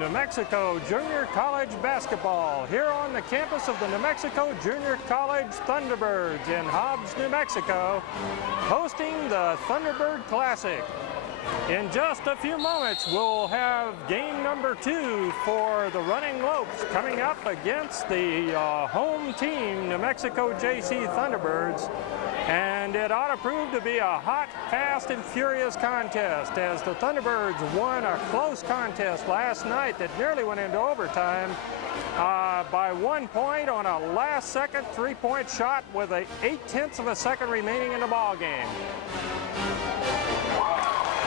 New Mexico Junior College basketball here on the campus of the New Mexico Junior College Thunderbirds in Hobbs, New Mexico, hosting the Thunderbird Classic. In just a few moments, we'll have game number 2 for the Running Lopes coming up against the home team, New Mexico JC Thunderbirds. And it ought to prove to be a hot, fast, and furious contest as the Thunderbirds won a close contest last night that nearly went into overtime by 1 point on a last-second three-point shot with 0.8 of a second remaining in the ball game.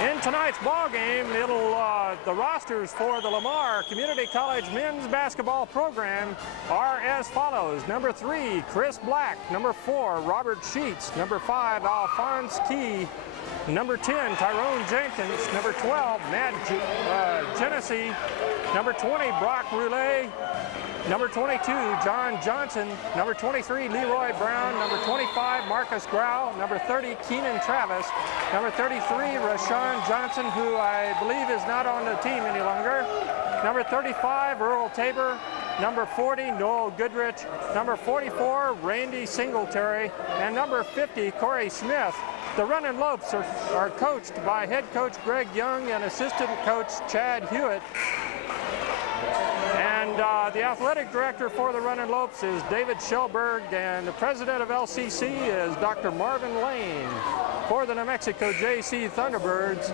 In tonight's ball game, the rosters for the Lamar Community College men's basketball program are as follows. Number 3, Chris Black. Number 4, Robert Sheets. Number 5, Alphonse Key. Number 10, Tyrone Jenkins. Number 12, Matt Genesee. Number 20, Brock Roulet. Number 22, John Johnson. Number 23, Leroy Brown. Number 25, Marcus Grau. Number 30, Keenan Travis. Number 33, Rashawn Johnson, who I believe is not on the team any longer. Number 35, Earl Tabor. Number 40, Noel Goodrich. Number 44, Randy Singletary. And number 50, Corey Smith. The Running Lopes are coached by head coach Greg Young and assistant coach Chad Hewitt. And the athletic director for the Running Lopes is David Schellberg, and the president of LCC is Dr. Marvin Lane. For the New Mexico JC Thunderbirds,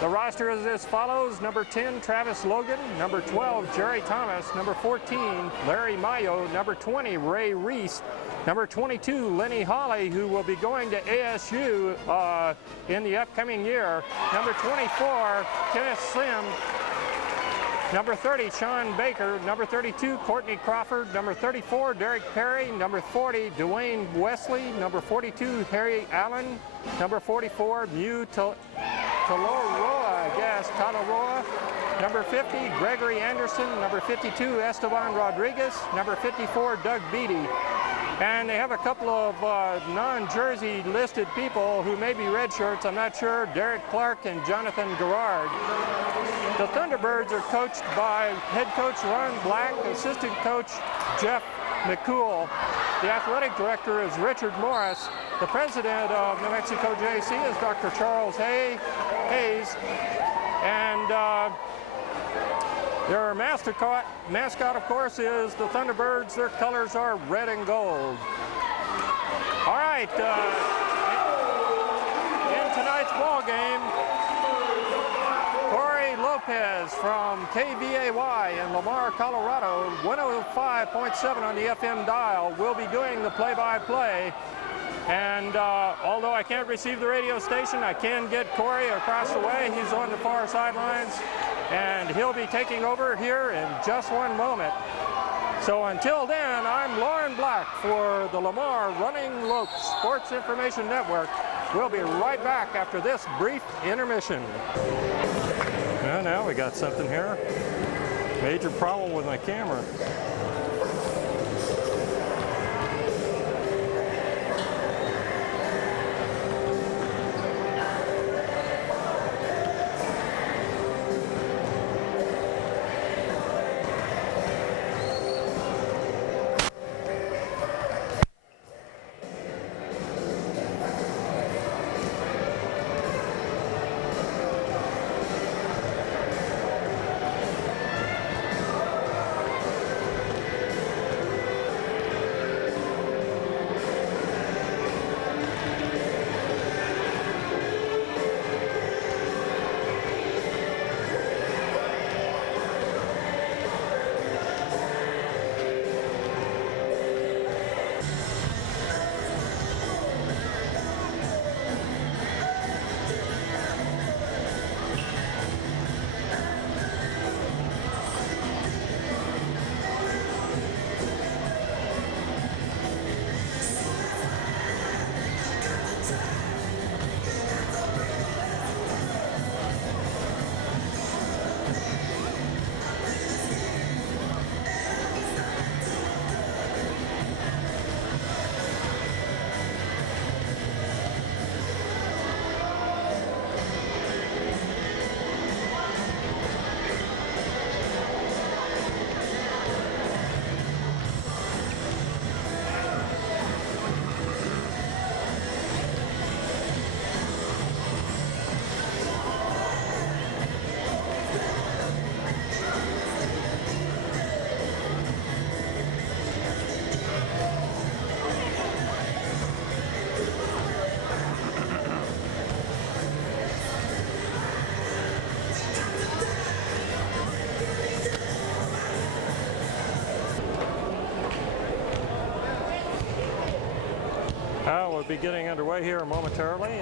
the roster is as follows. Number 10, Travis Logan. Number 12, Jerry Thomas. Number 14, Larry Mayo. Number 20, Ray Reese. Number 22, Lenny Hawley, who will be going to ASU in the upcoming year. Number 24, Kenneth Sim. Number 30, Sean Baker. Number 32, Courtney Crawford. Number 34, Derek Perry. Number 40, Dwayne Wesley. Number 42, Harry Allen. Number 44, Mew Talaroa. Number 50, Gregory Anderson. Number 52, Esteban Rodriguez. Number 54, Doug Beatty. And they have a couple of non-jersey listed people who may be red shirts, I'm not sure, Derek Clark and Jonathan Garrard. The Thunderbirds are coached by head coach Ron Black, assistant coach Jeff McCool. The athletic director is Richard Morris. The president of New Mexico JC is Dr. Charles Hayes. And their mascot, of course, is the Thunderbirds. Their colors are red and gold. All right, in tonight's ball game, Corey Lopez from KVAY in Lamar, Colorado, 105.7 on the FM dial, will be doing the play-by-play. And although I can't receive the radio station, I can get Corey across the way. He's on the far sidelines, and he'll be taking over here in just one moment. So until then, I'm Lauren Black for the Lamar Running Lopes Sports Information Network. We'll be right back after this brief intermission. Well, now we got something here. Major problem with my camera. We'll be getting underway here momentarily.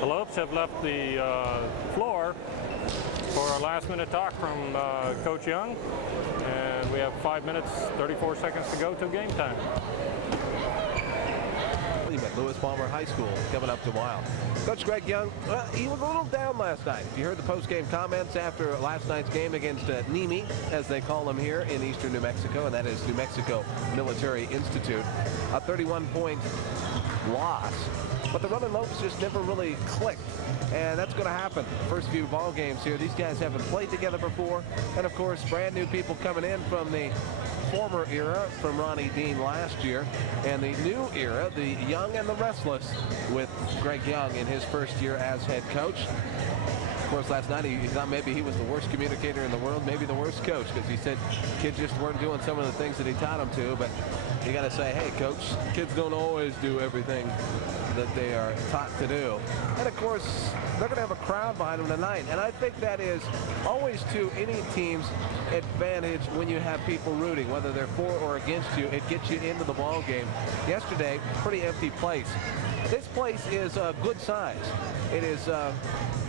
The Lopes have left the floor for a last-minute talk from Coach Young, and we have 5 minutes, 34 seconds to go to game time. At Lewis Palmer High School coming up tomorrow. Coach Greg Young, well, he was a little down last night. If you heard the post-game comments after last night's game against NMJC, as they call them here in eastern New Mexico, and that is New Mexico Military Institute, a 31-point loss. But the Running Lopes just never really clicked, and that's going to happen. First few ball games here, these guys haven't played together before, and of course, brand new people coming in from the former era from Ronnie Dean last year, and the new era, the young and the restless, with Greg Young in his first year as head coach. Of course, last night he thought maybe he was the worst communicator in the world, maybe the worst coach, because he said kids just weren't doing some of the things that he taught them to. But you got to say, hey, coach, kids don't always do everything that they are taught to do. And of course, they're going to have a crowd behind them tonight, and I think that is always to any team's advantage when you have people rooting, whether they're for or against you. It gets you into the ball game. Yesterday, pretty empty place. This place is a good size. It is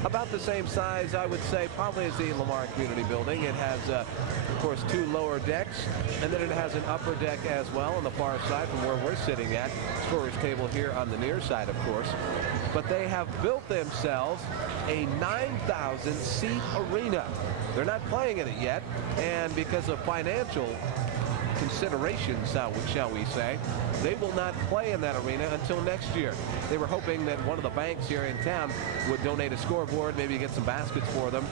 about the same size, I would say, probably as the Lamar Community Building. It has, of course, 2 lower decks, and then it has an upper deck as well on the far side from where we're sitting at. Storage table here on the near side, of course. But they have built themselves a 9,000-seat arena. They're not playing in it yet, and because of financial considerations, shall we say, they will not play in that arena until next year. They were hoping that one of the banks here in town would donate a scoreboard, maybe get some baskets for them,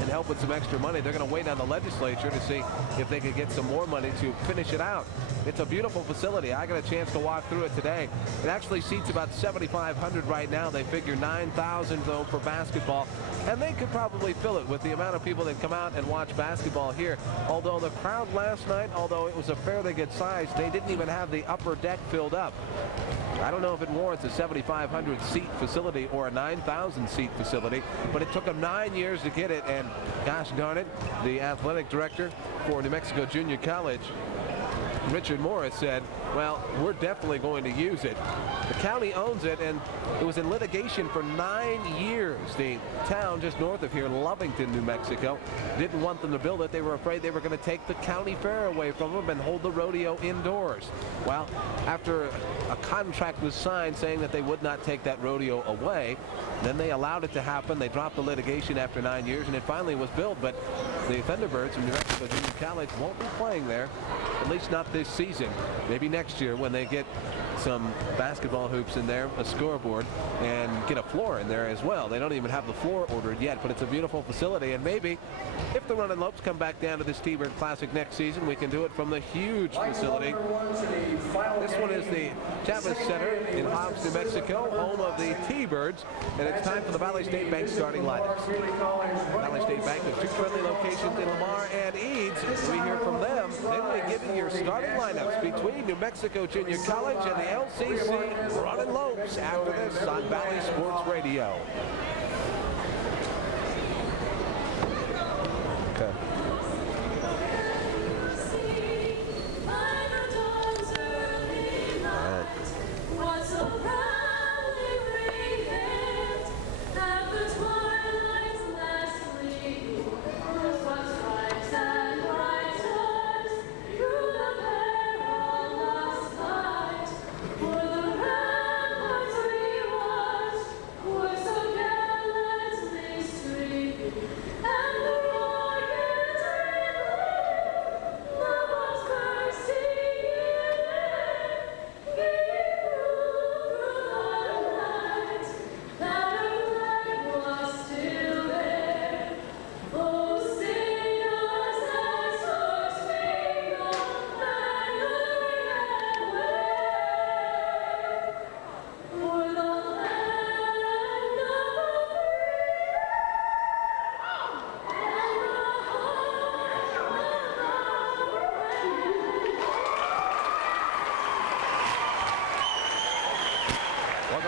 and help with some extra money. They're going to wait on the legislature to see if they could get some more money to finish it out. It's a beautiful facility. I got a chance to walk through it today. It actually seats about 7,500 right now. They figure 9,000 though for basketball, and they could probably fill it with the amount of people that come out and watch basketball here. Although the crowd last night, although it was a fairly good size, they didn't even have the upper deck filled up. I don't know if it warrants a 7,500 seat facility or a 9,000 seat facility, but it took them 9 years to get it, and gosh darn it, the athletic director for New Mexico Junior College, Richard Morris, said, well, we're definitely going to use it. The county owns it, and it was in litigation for 9 years. The town just north of here, Lovington, New Mexico, didn't want them to build it. They were afraid they were going to take the county fair away from them and hold the rodeo indoors. Well, after a contract was signed saying that they would not take that rodeo away, then they allowed it to happen. They dropped the litigation after 9 years, and it finally was built. But the Thunderbirds from New Mexico Junior College won't be playing there, at least not this season. Maybe next year when they get some basketball hoops in there, a scoreboard, and get a floor in there as well. They don't even have the floor ordered yet, but it's a beautiful facility, and maybe if the Running Lopes come back down to this T-Bird Classic next season, we can do it from the huge facility. This one is the Chavez Center in Hobbs, New Mexico, home of the T-Birds, and it's time for the Valley State Bank starting lineups. Valley State Bank with 2 friendly locations in Lamar and Eads. We hear from them. They will be giving your starting lineups between New Mexico Junior College and the LCC Running Lopes after this on Valley Sports Radio. Okay.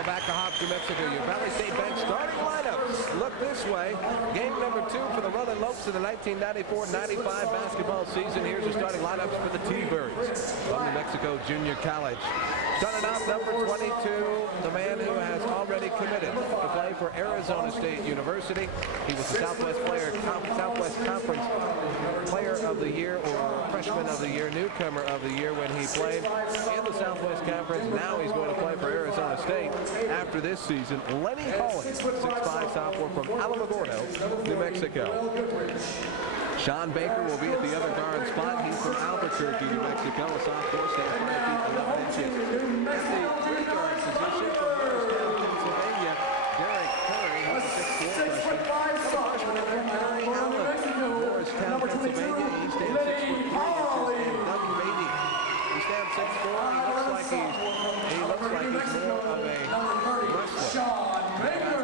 Back to Hobbs, New Mexico. Your Valley State Bank starting lineups look this way. Game number 2 for the Running Lopes in the 1994-95 basketball season. Here's the starting lineups for the T-Birds from New Mexico Junior College. Starting off number 22, the man who has already committed to play for Arizona State University. He was the Southwest Conference Player of the Year or Freshman of the Year, Newcomer of the Year when he played in the Southwest Conference. Now he's going to play for Arizona State after this season. Lenny Hawley, 6'5" sophomore from Alamogordo, New Mexico. Sean Baker will be at the other guard spot. He's from Albuquerque, New Mexico, a sophomore, stands 5 feet 11 inches. At the three guard position from Morristown, Pennsylvania, Derek Curry, he's a 6'4" freshman. Freshman in there, Harry Allen, Morristown, Pennsylvania. He stands 6'3" inches. And Doug Beatty, he stands 6'4". He looks like he's more of a wrestler. Basketball player.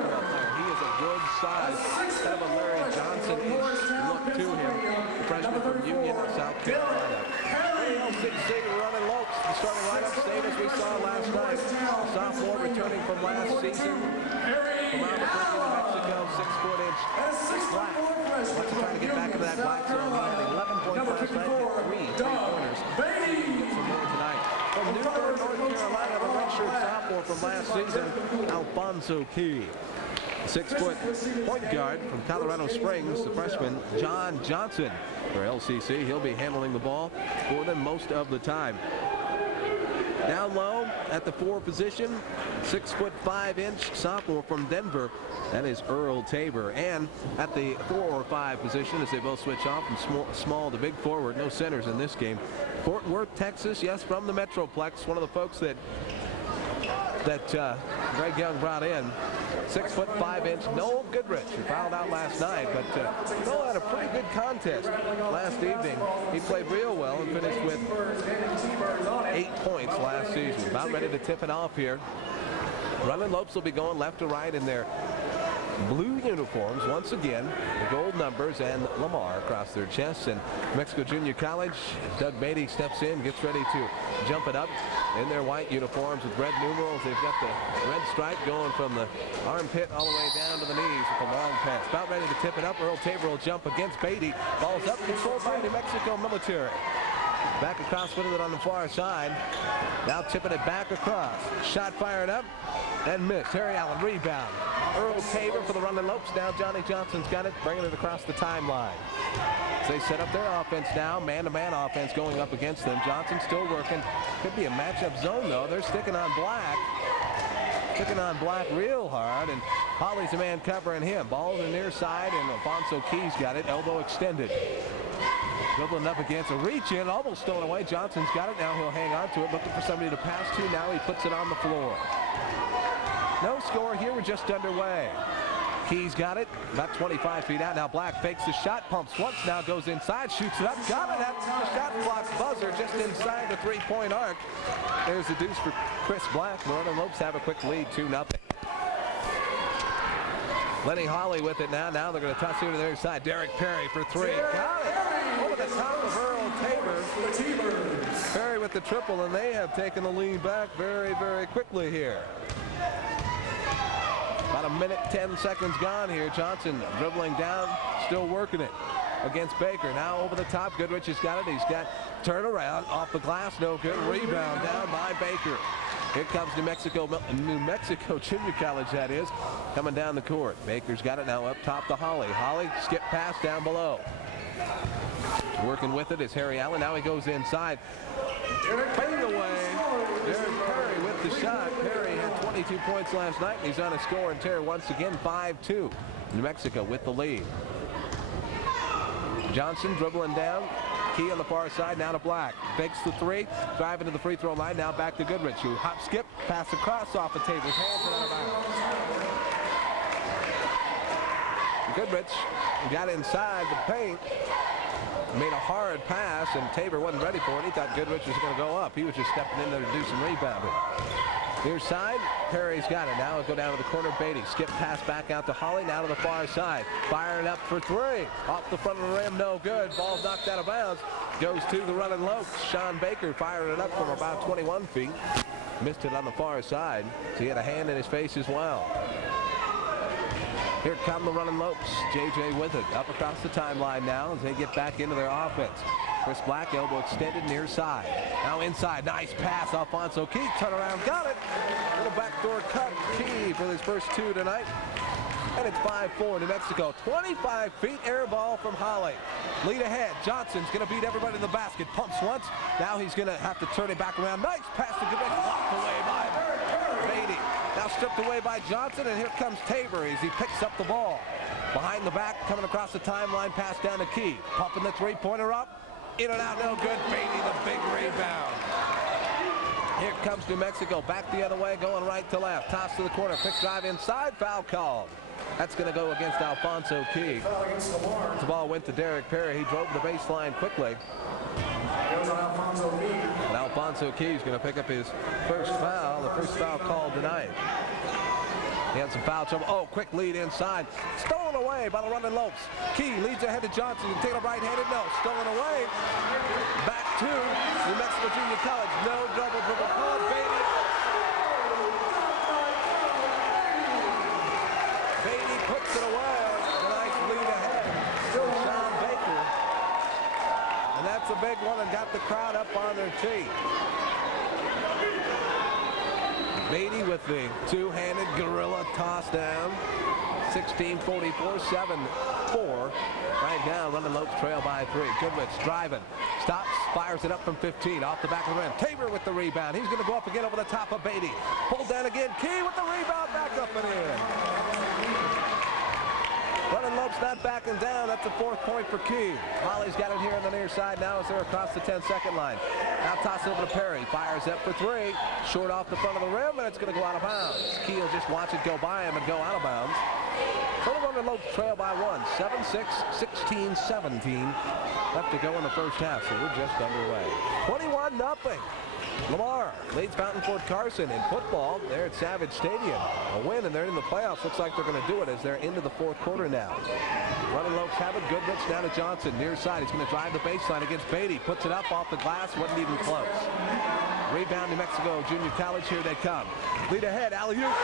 He is a good size, kind of a Larry Johnson-ish look to him. The freshman from Union, South Carolina. NMJC running Lopes. The starting lineup, same as we saw last night. A sophomore returning from last season from Albuquerque, New Mexico, 6'4" black. Wants to try to get back into that black zone. He had 11 points last night, hit 3 3-pointers. Gets some more tonight. From Newburgh, North Carolina, the redshirt sophomore from last season, Alfonso Key. 6-foot point guard from Colorado Springs, the freshman John Johnson for LCC. He'll be handling the ball for them most of the time. Down low at the 4 position, 6'5" sophomore from Denver. That is Earl Tabor. And at the 4 or 5 position, as they both switch off from small to big forward, no centers in this game. Fort Worth, Texas, yes, from the Metroplex. One of the folks that Greg Young brought in. 6'5", Noel Goodrich, who fouled out last night, but Noel had a pretty good contest last evening. He played real well and finished with 8 points last season. About ready to tip it off here. Running Lopes will be going left to right in their blue uniforms once again, the gold numbers and Lamar across their chests. And Mexico Junior College, Doug Beatty steps in, gets ready to jump it up in their white uniforms with red numerals. They've got the red stripe going from the armpit all the way down to the knees with a long pass. About ready to tip it up. Earl Tabor will jump against Beatty. Ball's up, controlled by New Mexico Military. Back across with it on the far side. Now tipping it back across. Shot fired up and missed. Harry Allen rebound. Earl Tabor for the Running Lopes. Now Johnny Johnson's got it, bringing it across the timeline. As they set up their offense now, man-to-man offense going up against them. Johnson still working. Could be a matchup zone, though. They're sticking on Black. Sticking on Black real hard, and Holly's the man covering him. Ball to the near side, and Alfonso Key's got it, elbow extended. Dribbling up against a reach in, almost stolen away. Johnson's got it. Now he'll hang on to it, looking for somebody to pass to. Now he puts it on the floor. No score here. We're just underway. Key's got it, about 25 feet out. Now Black fakes the shot, pumps once, now goes inside, shoots it up, got it at the shot clock buzzer just inside the three-point arc. There's the deuce for Chris Black. The Running Lopes have a quick lead, 2-0. Lenny Hawley with it now. Now they're going to toss it to the other side. Derek Perry for 3. Got it over the top of Earl Tabor. Perry with the triple, and they have taken the lead back very, very quickly here. About a minute, 10 seconds gone here. Johnson dribbling down, still working it against Baker. Now over the top, Goodrich has got it. He's got turnaround off the glass, no good. Rebound down by Baker. Here comes New Mexico Junior College, that is, coming down the court. Baker's got it now up top to Holly. Holly skip pass down below. Working with it is Harry Allen. Now he goes inside. Fade away. Derek Perry with the shot. Perry had 22 points last night, and he's on a score and tear once again, 5-2. New Mexico with the lead. Johnson dribbling down. Key on the far side, now to Black. Fakes the 3, driving to the free throw line. Now back to Goodrich, who hop skip, pass across off the Tabor's hands and out of bounds. Goodrich got inside the paint, made a hard pass, and Tabor wasn't ready for it. He thought Goodrich was going to go up. He was just stepping in there to do some rebounding. Near side, Perry's got it. Now he'll go down to the corner. Beatty skip pass back out to Holly. Now to the far side. Firing up for 3. Off the front of the rim, no good. Ball's knocked out of bounds. Goes to the Running Lopes. Sean Baker firing it up from about 21 feet. Missed it on the far side. So he had a hand in his face as well. Here come the Running Lopes. JJ with it. Up across the timeline now as they get back into their offense. Chris Black, elbow extended near side. Now inside, nice pass. Alfonso Key, turn around, got it. Little backdoor cut, Key for his first 2 tonight. And it's 5-4 New Mexico. 25 feet air ball from Holly. Lead ahead. Johnson's going to beat everybody in the basket. Pumps once. Now he's going to have to turn it back around. Nice pass to Goodrich. Blocked away by Beatty. Now stripped away by Johnson, and here comes Tabor as he picks up the ball. Behind the back, coming across the timeline, pass down to Key. Pumping the three-pointer up. In and out, no good. Beatty, the big rebound. Here comes New Mexico. Back the other way, going right to left. Toss to the corner. Quick drive inside. Foul called. That's going to go against Alfonso Key. The ball went to Derek Perry. He drove the baseline quickly. And Alfonso Key is going to pick up his first foul, the first foul called tonight. He had some foul trouble. Oh, quick lead inside. Stolen away by the running Lopes. Key leads ahead to Johnson. Taylor right-handed. No, stolen away. Back to New Mexico Junior College. No double dribble call. Beatty puts it away. A nice lead ahead. Still Sean Baker. And that's a big one and got the crowd up on their feet. Beatty with the two-handed gorilla toss down. 16-44, 7-4. Right now, London Lopes trail by 3. Goodrich driving. Stops, fires it up from 15. Off the back of the rim. Tabor with the rebound. He's going to go up again over the top of Beatty. Pulled down again. Key with the rebound. Back up and in. London Lopes not backing down. That's a 4th point for Key. Holly's got it here on the near side now as they're across the 10-second line. Now toss over to Perry. Fires up for 3. Short off the front of the rim, and it's going to go out of bounds. Key will just watch it go by him and go out of bounds. So the London Lopes trail by 1. 7-6, 16-17. Left to go in the first half, so we're just underway. 21-0. Lamar leads Fountain Fort Carson in football. They're at Savage Stadium. A win, and they're in the playoffs. Looks like they're going to do it as they're into the 4th quarter now. London Lopes have it. Goodrich down to Johnson. Near side. He's going to drive the baseline against Beatty. Puts it up off the glass. Wasn't even close. Rebound New Mexico Junior College. Here they come. Lead ahead. Alley-oop.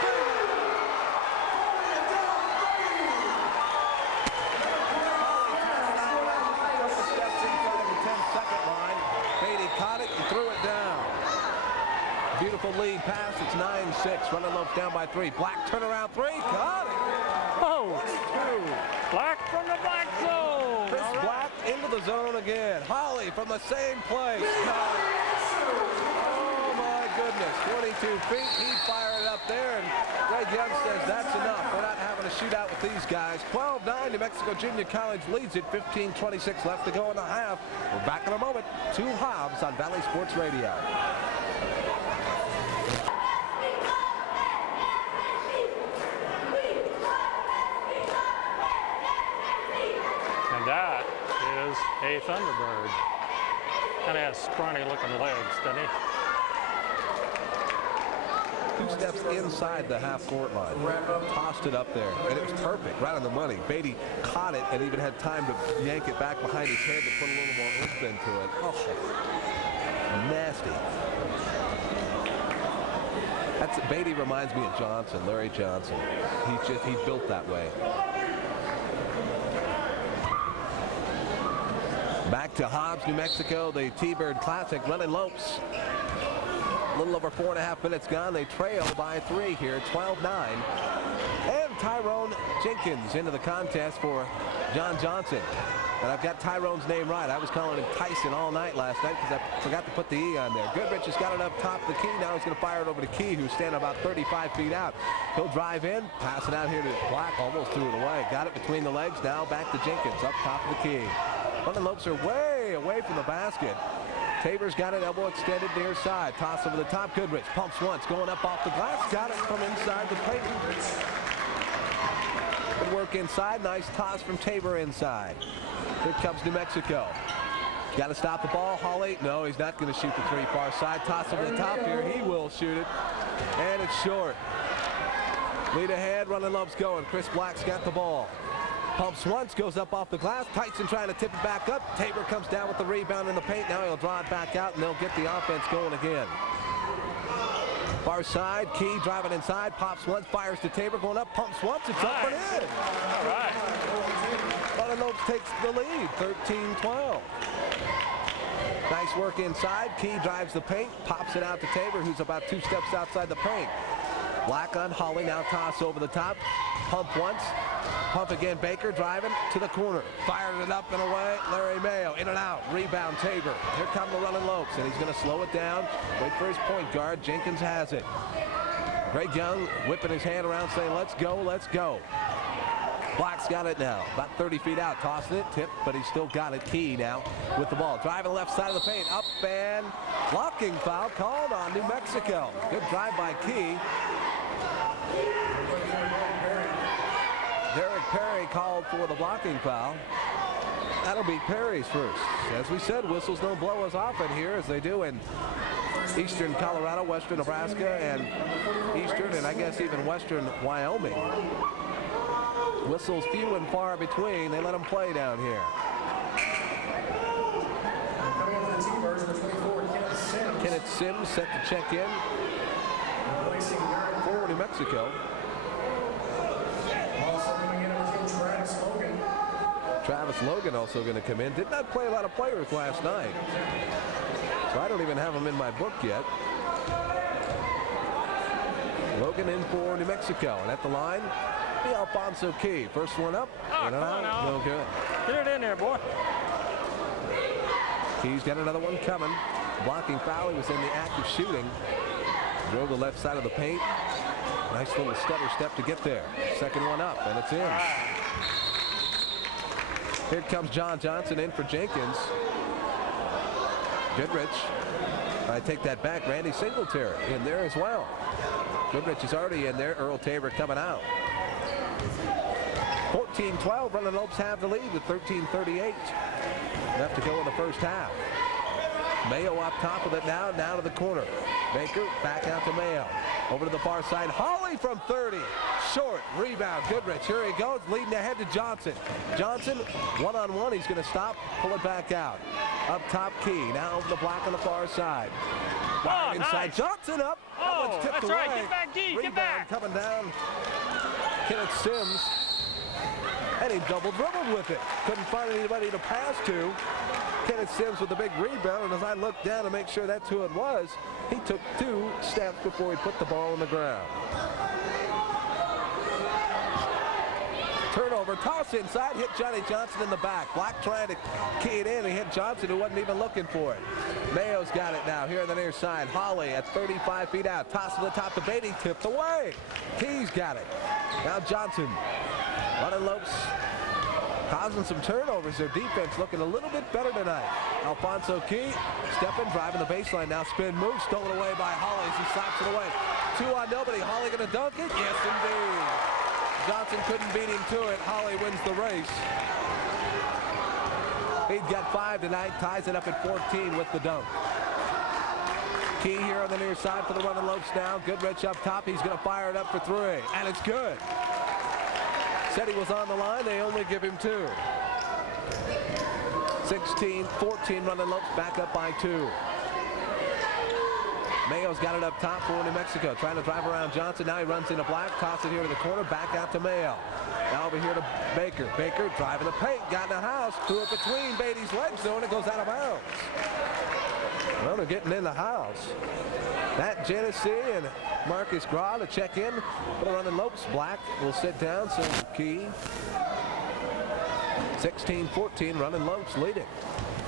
Caught it and threw it down. Beautiful lead pass. It's 9-6. London Lopes down by 3. Black turnaround 3. Got it. Oh, Black from the black zone. Chris Black into the zone again. Holly from the same place. Got it. Oh my goodness. 22 feet. He fired it up there, and Greg Young says that's enough. We're not having a shootout with these guys. 12-9. New Mexico Junior College leads it. 15-26 left to go in the half. We're back in a moment. 2 Hobbs on Valley Sports Radio. And that is a Thunderbird. Kind of has scrawny looking legs, doesn't he? 2 steps inside the half-court line. Tossed it up there, and it was perfect, right on the money. Beatty caught it and even had time to yank it back behind his head to put a little more oomph into it. Oh, nasty. Beatty reminds me of Johnson, Larry Johnson. He's built that way. Back to Hobbs, New Mexico, the T-Bird Classic. London Lopes. A little over 4.5 minutes gone. They trail by 3 here, 12-9. And Tyrone Jenkins into the contest for John Johnson. And I've got Tyrone's name right. I was calling him Tyson all night last night because I forgot to put the E on there. Goodrich has got it up top of the key. Now he's going to fire it over to Key, who's standing about 35 feet out. He'll drive in, pass it out here to Black, almost threw it away. Got it between the legs. Now back to Jenkins, up top of the key. London Lopes are way away from the basket. Tabor's got it, elbow extended near side. Toss over the top. Goodrich pumps once, going up off the glass. Got it from inside the paint. Good work inside. Nice toss from Tabor inside. Here comes New Mexico. Got to stop the ball. Holly, no, he's not going to shoot the 3 far side. Toss over the top here. He will shoot it. And it's short. Lead ahead. London Lopes going. Chris Black's got the ball. Pumps once, goes up off the glass. Tyson trying to tip it back up. Tabor comes down with the rebound in the paint. Now he'll draw it back out, and they'll get the offense going again. Far side, Key driving inside. Pops once, fires to Tabor, going up, pumps once. It's up and in. All right. London Lopes takes the lead, 13-12. Nice work inside. Key drives the paint, pops it out to Tabor, who's about 2 steps outside the paint. Black on Holly, now toss over the top. Pump once, pump again. Baker driving to the corner. Fired it up and away. Larry Mayo in and out. Rebound Tabor. Here come the running Lopes, and he's going to slow it down. Wait for his point guard. Jenkins has it. Greg Young whipping his hand around saying, let's go, let's go. Black's got it now. About 30 feet out. Tossing it, tipped, but he's still got it. Key now with the ball. Driving left side of the paint. Up and blocking foul called on New Mexico. Good drive by Key. Derek Perry called for the blocking foul. That'll be Perry's first. As we said, whistles don't blow as often here as they do in eastern Colorado, western Nebraska, and eastern and I guess even western Wyoming. Whistles few and far between. They let them play down here. Kenneth Sims set to check in for New Mexico. Travis Logan also going to come in. Did not play a lot of players last night, so I don't even have him in my book yet. Logan in for New Mexico, and at the line, the Alfonso Key. First one up, in and out, no good. Get it in there, boy. Key's got another one coming. Blocking foul. He was in the act of shooting. Drove the left side of the paint. Nice little stutter step to get there. Second one up, and it's in. Here comes John Johnson in for Jenkins. Goodrich. I take that back. Randy Singletary in there as well. Goodrich is already in there. Earl Tabor coming out. 14-12. Running Lopes have the lead with 13:38 left to go in the first half. Mayo up top of it now to the corner. Baker back out to Mayo. Over to the far side. Holly from 30. Short. Rebound. Goodrich. Here he goes. Leading ahead to Johnson. Johnson, one-on-one. He's going to stop. Pull it back out. Up top Key. Now over the block on the far side. Inside. Nice. Johnson up. Oh, tipped that's away. right. Get back, Key. Rebound Get back. coming down. Kenneth Sims. And he double dribbled with it. Couldn't find anybody to pass to. Kenneth Sims with a big rebound, and as I looked down to make sure that's who it was, he took 2 steps before he put the ball on the ground. Turnover, toss inside, hit Johnny Johnson in the back. Black trying to key it in. He hit Johnson, who wasn't even looking for it. Mayo's got it now here on the near side. Holly at 35 feet out. Toss to the top to Beatty, tipped away. Key's got it. Now Johnson. Running Lopes causing some turnovers. Their defense looking a little bit better tonight. Alfonso Key stepping, driving the baseline. Now spin move, stolen away by Holly as he slaps it away. 2 on nobody. Holly going to dunk it? Yes, indeed. Johnson couldn't beat him to it. Holly wins the race. He's got 5 tonight. Ties it up at 14 with the dunk. Key here on the near side for the Running Lopes now. Goodrich up top. He's going to fire it up for 3. And it's good. Said he was on the line. They only give him 2. 16-14. Running Lopes back up by 2. Mayo's got it up top for New Mexico. Trying to drive around Johnson. Now he runs into Black. Toss it here to the corner. Back out to Mayo. Now over here to Baker. Baker driving the paint. Got in the house. Threw it between Beatty's legs though, and it goes out of bounds. Well, they're getting in the house. Matt Genesee and Marcus Graw to check in for the Running Lopes. Black will sit down. So Key. 16-14. Running Lopes leading.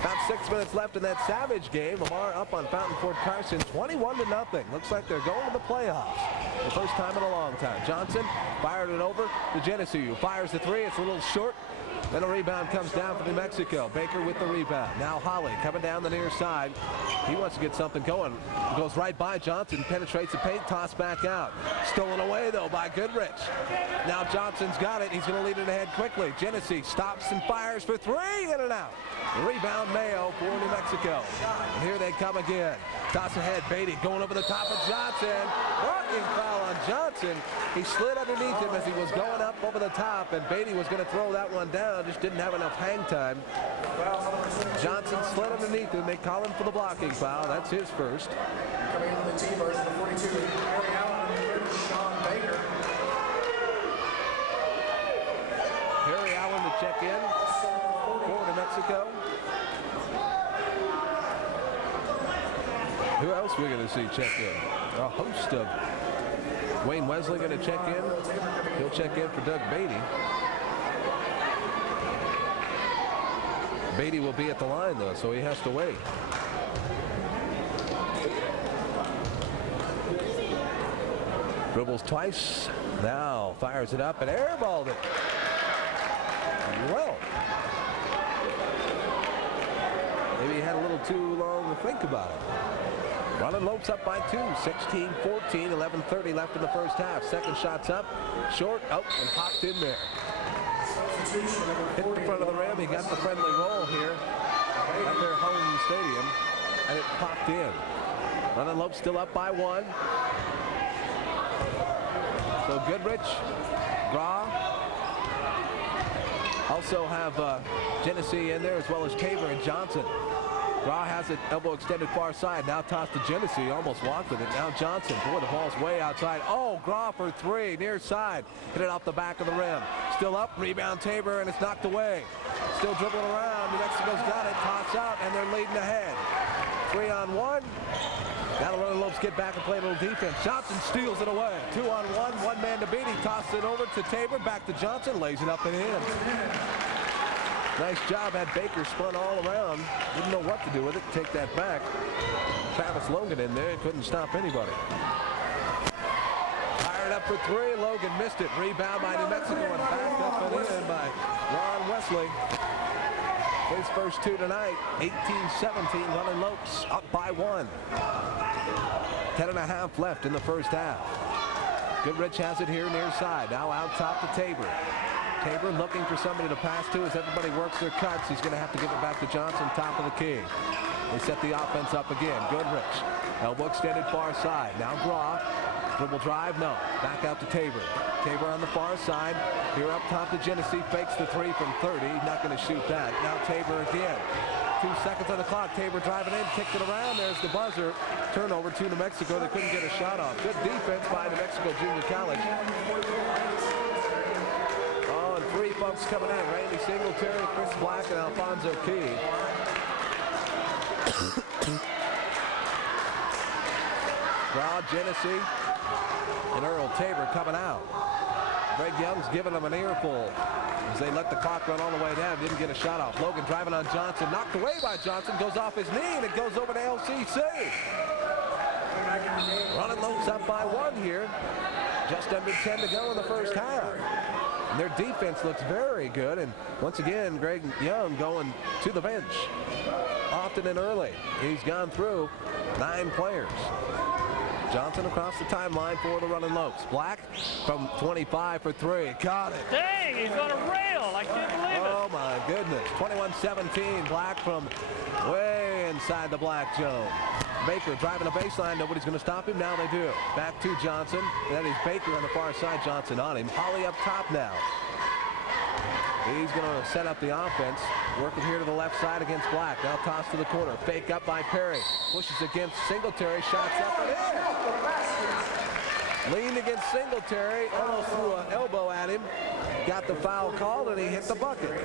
About 6 minutes left in that Savage game. Lamar up on Fountain Fort Carson 21-0. Looks like they're going to the playoffs. The first time in a long time. Johnson fired it over to Genesee, who fires the 3. It's a little short. Then a rebound comes down for New Mexico. Baker with the rebound. Now Holly coming down the near side. He wants to get something going. Goes right by Johnson. Penetrates the paint. Toss back out. Stolen away, though, by Goodrich. Now Johnson's got it. He's going to lead it ahead quickly. Genesee stops and fires for 3. In and out. Rebound Mayo for New Mexico. And here they come again. Toss ahead. Beatty going over the top of Johnson. Blocking foul on Johnson. He slid underneath him as he was going up over the top, and Beatty was going to throw that one down. Just didn't have enough hang time. Johnson slid underneath him. They call him for the blocking foul. That's his first. Coming into the team version of 42, Harry Allen and Sean Baker. Harry Allen to check in for New Mexico. Who else we're going to see check in? A host of. Wayne Wesley going to check in. He'll check in for Doug Beatty. Beatty will be at the line, though, so he has to wait. Dribbles twice. Now fires it up and airballed it. Well, maybe he had a little too long to think about it. Running Lopes up by 2, 16-14, 11:30 left in the first half. Second shot's up, short, and popped in there. Hit the front of the rim. He got the friendly roll here at their home stadium, and it popped in. Running Lopes still up by 1. So Goodrich, Graw. Also have Genesee in there, as well as Tabor and Johnson. Graw has it, elbow extended far side. Now tossed to Genesee, almost walked with it. Now Johnson, boy, the ball's way outside. Oh, Graw for 3, near side. Hit it off the back of the rim. Still up, rebound Tabor, and it's knocked away. Still dribbling around. New Mexico's got it, toss out, and they're leading ahead. 3-on-1. Now the Running Lopes get back and play a little defense. Johnson steals it away. 2-on-1, one man to beat. He tosses it over to Tabor, back to Johnson, lays it up and in. Nice job. Had Baker spun all around. Didn't know what to do with it. Take that back. Travis Logan in there. Couldn't stop anybody. Fired up for 3. Logan missed it. Rebound by New Mexico and backed up and in by Ron Wesley. His first 2 tonight. 18-17. Running Lopes up by 1. 10.5 left in the first half. Goodrich has it here near side. Now out top to Tabor. Tabor looking for somebody to pass to as everybody works their cuts. He's going to have to give it back to Johnson, top of the key. They set the offense up again. Goodrich. Elbow extended far side. Now Graw. Dribble drive, no. Back out to Tabor. Tabor on the far side. Here up top to Genesee. Fakes the 3 from 30. Not going to shoot that. Now Tabor again. 2 seconds on the clock. Tabor driving in. Kicked it around. There's the buzzer. Turnover to New Mexico. They couldn't get a shot off. Good defense by New Mexico Junior College. Oh, and 3 folks coming in. Randy Singletary, Chris Black, and Alfonso Key. Broad, Genesee, and Earl Tabor coming out. Greg Young's giving them an earful as they let the clock run all the way down. Didn't get a shot off. Logan driving on Johnson. Knocked away by Johnson. Goes off his knee, and it goes over to LCC. Running Lopes up by 1 here. Just under 10 to go in the first half. And their defense looks very good. And once again, Greg Young going to the bench. Often and early. He's gone through 9 players. Johnson across the timeline for the Running Lopes. Black from 25 for 3. Got it. Dang, he's on a rail. I can't believe it. Oh, my goodness. 21-17. Black from way inside the black zone. Baker driving a baseline. Nobody's going to stop him. Now they do. Back to Johnson. That is Baker on the far side. Johnson on him. Holly up top now. He's going to set up the offense. Working here to the left side against Black. Now toss to the corner. Fake up by Perry. Pushes against Singletary. Shots up and in. Leaned against Singletary. Almost threw an elbow at him. Got the foul called and he hit the bucket.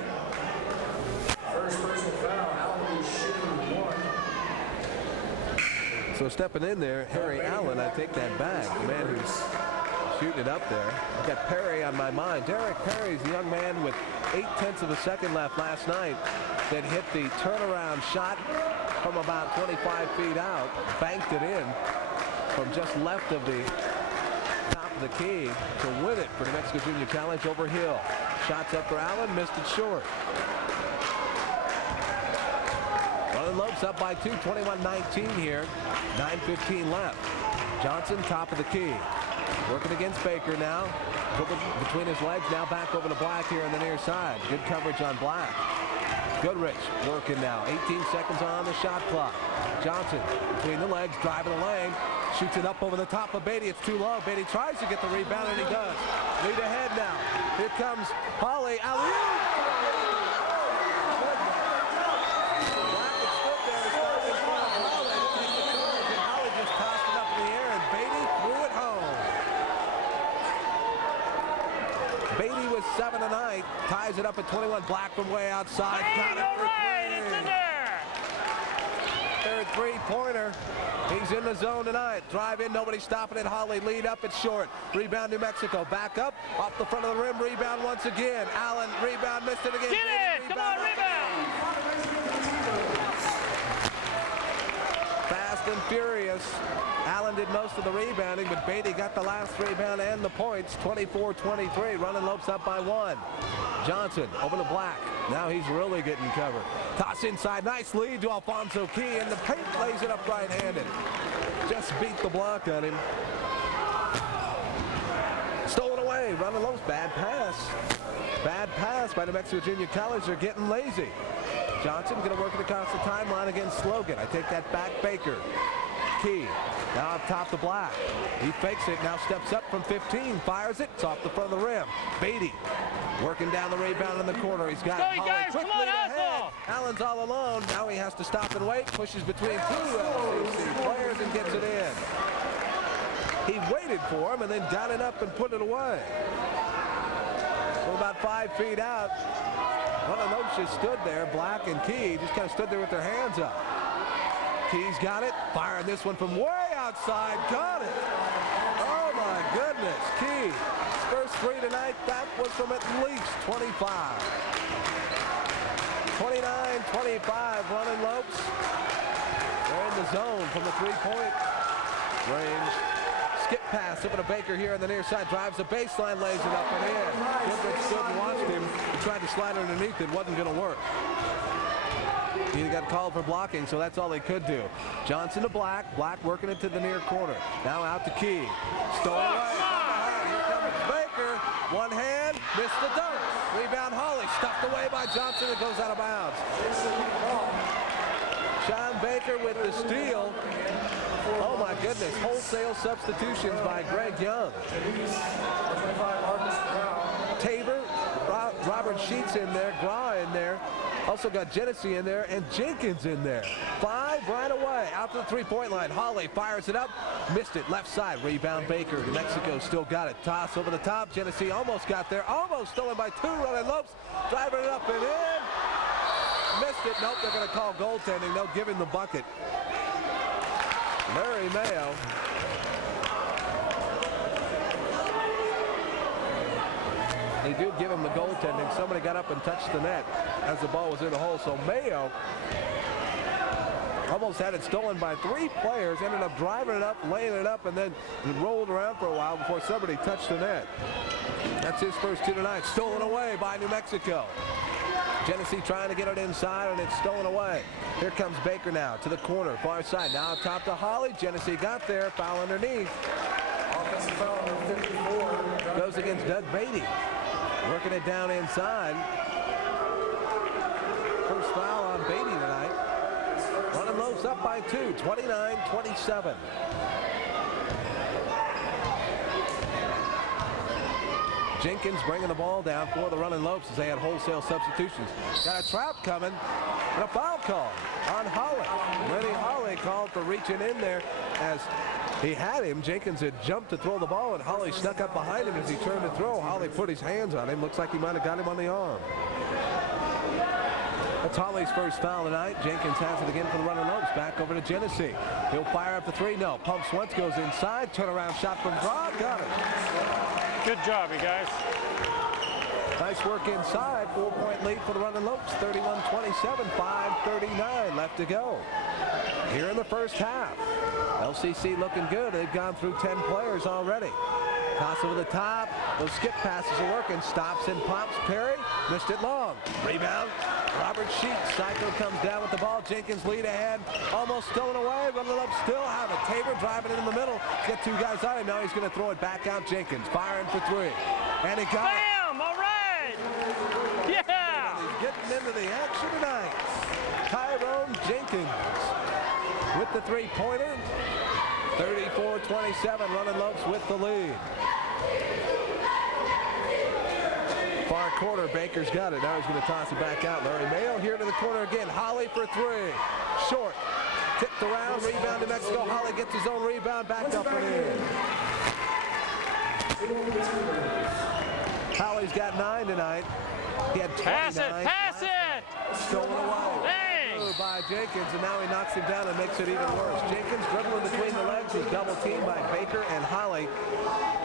First personal foul. Allen shooting 1. So stepping in there, Harry Allen, I take that back. The man who's shooting it up there. I've got Perry on my mind. Derek Perry's the young man with 0.8 of a second left last night that hit the turnaround shot from about 25 feet out, banked it in from just left of the top of the key to win it for New Mexico Junior College over Hill. Shots up for Allen, missed it short. Running Lopes up by 2, 21-19 here. 9:15 left. Johnson, top of the key. Working against Baker now. Between his legs, now back over to Black here on the near side. Good coverage on Black. Goodrich working now. 18 seconds on the shot clock. Johnson between the legs, driving the lane. Shoots it up over the top of Beatty. It's too low. Beatty tries to get the rebound, and he does. Lead ahead now. Here comes Holly. Alley-oop! Beatty with 7 tonight, ties it up at 21. Black from way outside. Got it for 3. It's in there. Very another three-pointer. He's in the zone tonight. Drive in, nobody stopping it. Holly lead up, it's short. Rebound New Mexico, back up, off the front of the rim, rebound once again. Allen, rebound, missed it again. Get it! Come on, rebound! Fast and furious. Allen did most of the rebounding, but Beatty got the last rebound and the points. 24-23, Running Lopes up by 1. Johnson over to Black. Now he's really getting covered. Toss inside, nice lead to Alfonso Key, and the paint lays it up right-handed. Just beat the block on him. Stolen away, Running Lopes, bad pass. Bad pass by New Mexico Junior College. They're getting lazy. Johnson going to work it across the timeline against Logan. I take that back, Baker. Key, now up top to Black. He fakes it, now steps up from 15, fires it, it's off the front of the rim. Beatty working down the rebound in the corner. He's got Go, Holly guys, quickly come on, ahead. hustle. Allen's all alone. Now he has to stop and wait, pushes between two LCC players and gets it in. He waited for him and then got it up and put it away. From about 5 feet out, one of those just stood there, Black and Key, just kind of stood there with their hands up. Key's got it, firing this one from way outside, got it. Oh my goodness, Key. His first three tonight, that was from at least 25. 29-25, Running Lopes. They're in the zone from the three-point range. Skip pass over to Baker here on the near side, drives the baseline, lays it up and in. Goodrich stood and watched him. He tried to slide underneath, it wasn't going to work. He got called for blocking, so that's all they could do. Johnson to Black. Black working it to the near corner. Now out to Key. Stolen away. Here comes Baker. One hand. Missed the dunk. Rebound Holly. Stuffed away by Johnson. It goes out of bounds. Sean Baker with the steal. Oh my goodness. Wholesale substitutions by Greg Young. Tabor. Robert Sheets in there. Gra in there. Also got Genesee in there and Jenkins in there. 5 right away. Out to the three-point line. Holly fires it up. Missed it. Left side. Rebound Baker. New Mexico still got it. Toss over the top. Genesee almost got there. Almost stolen by 2. Running Lopes. Driving it up and in. Missed it. Nope. They're going to call goaltending. They'll give him the bucket. Larry Mayo. They did give him the goaltending. Somebody got up and touched the net as the ball was in the hole. So Mayo almost had it stolen by 3 players, ended up driving it up, laying it up, and then rolled around for a while before somebody touched the net. That's his first 2 tonight. Stolen away by New Mexico. Genesee trying to get it inside, and it's stolen away. Here comes Baker now to the corner, far side. Now top to Holly. Genesee got there, foul underneath. Offensive foul number 54. Goes against Doug Beatty. Working it down inside. First foul on Beatty tonight. Running Lopes up by 2, 29-27. Jenkins bringing the ball down for the Running Lopes as they had wholesale substitutions. Got a trap coming and a foul call on Holly. Lenny Holly called for reaching in there as he had him. Jenkins had jumped to throw the ball, and Holly snuck up behind him as he turned to throw. Holly put his hands on him. Looks like he might have got him on the arm. That's Holly's first foul tonight. Jenkins has it again for the Running Lopes. Back over to Genesee. He'll fire up the 3. No. Pumps once, goes inside. Turnaround shot from Gra. Got it. Good job, you guys. Nice work inside. 4-point lead for the Running Lopes. 31-27. 5:39 left to go here in the first half. LCC looking good. They've gone through 10 players already. Toss over the top. Those skip passes are working. Stops and pops. Perry missed it long. Rebound. Robert Sheets. Psycho comes down with the ball. Jenkins lead ahead. Almost stolen away. Running up still have it. Tabor driving it in the middle. He's got 2 guys on him. Now he's going to throw it back out. Jenkins firing for 3. And he got it. Bam! All right! Yeah! He's getting into the action tonight. Tyrone Jenkins with the 3-pointer. 34-27. Running Lopes with the lead. Far corner, Baker's got it. Now he's going to toss it back out. Larry Mayo here to the corner again. Holly for 3. Short. Tipped around. Rebound to Mexico. Holly gets his own rebound. Back up and in. Holly's got 9 tonight. He had 29. Pass it! Pass it! Stolen away. Dang! move by Jenkins, and now he knocks him down and makes it even worse. Jenkins dribbling between the legs was double teamed by Baker and Holly.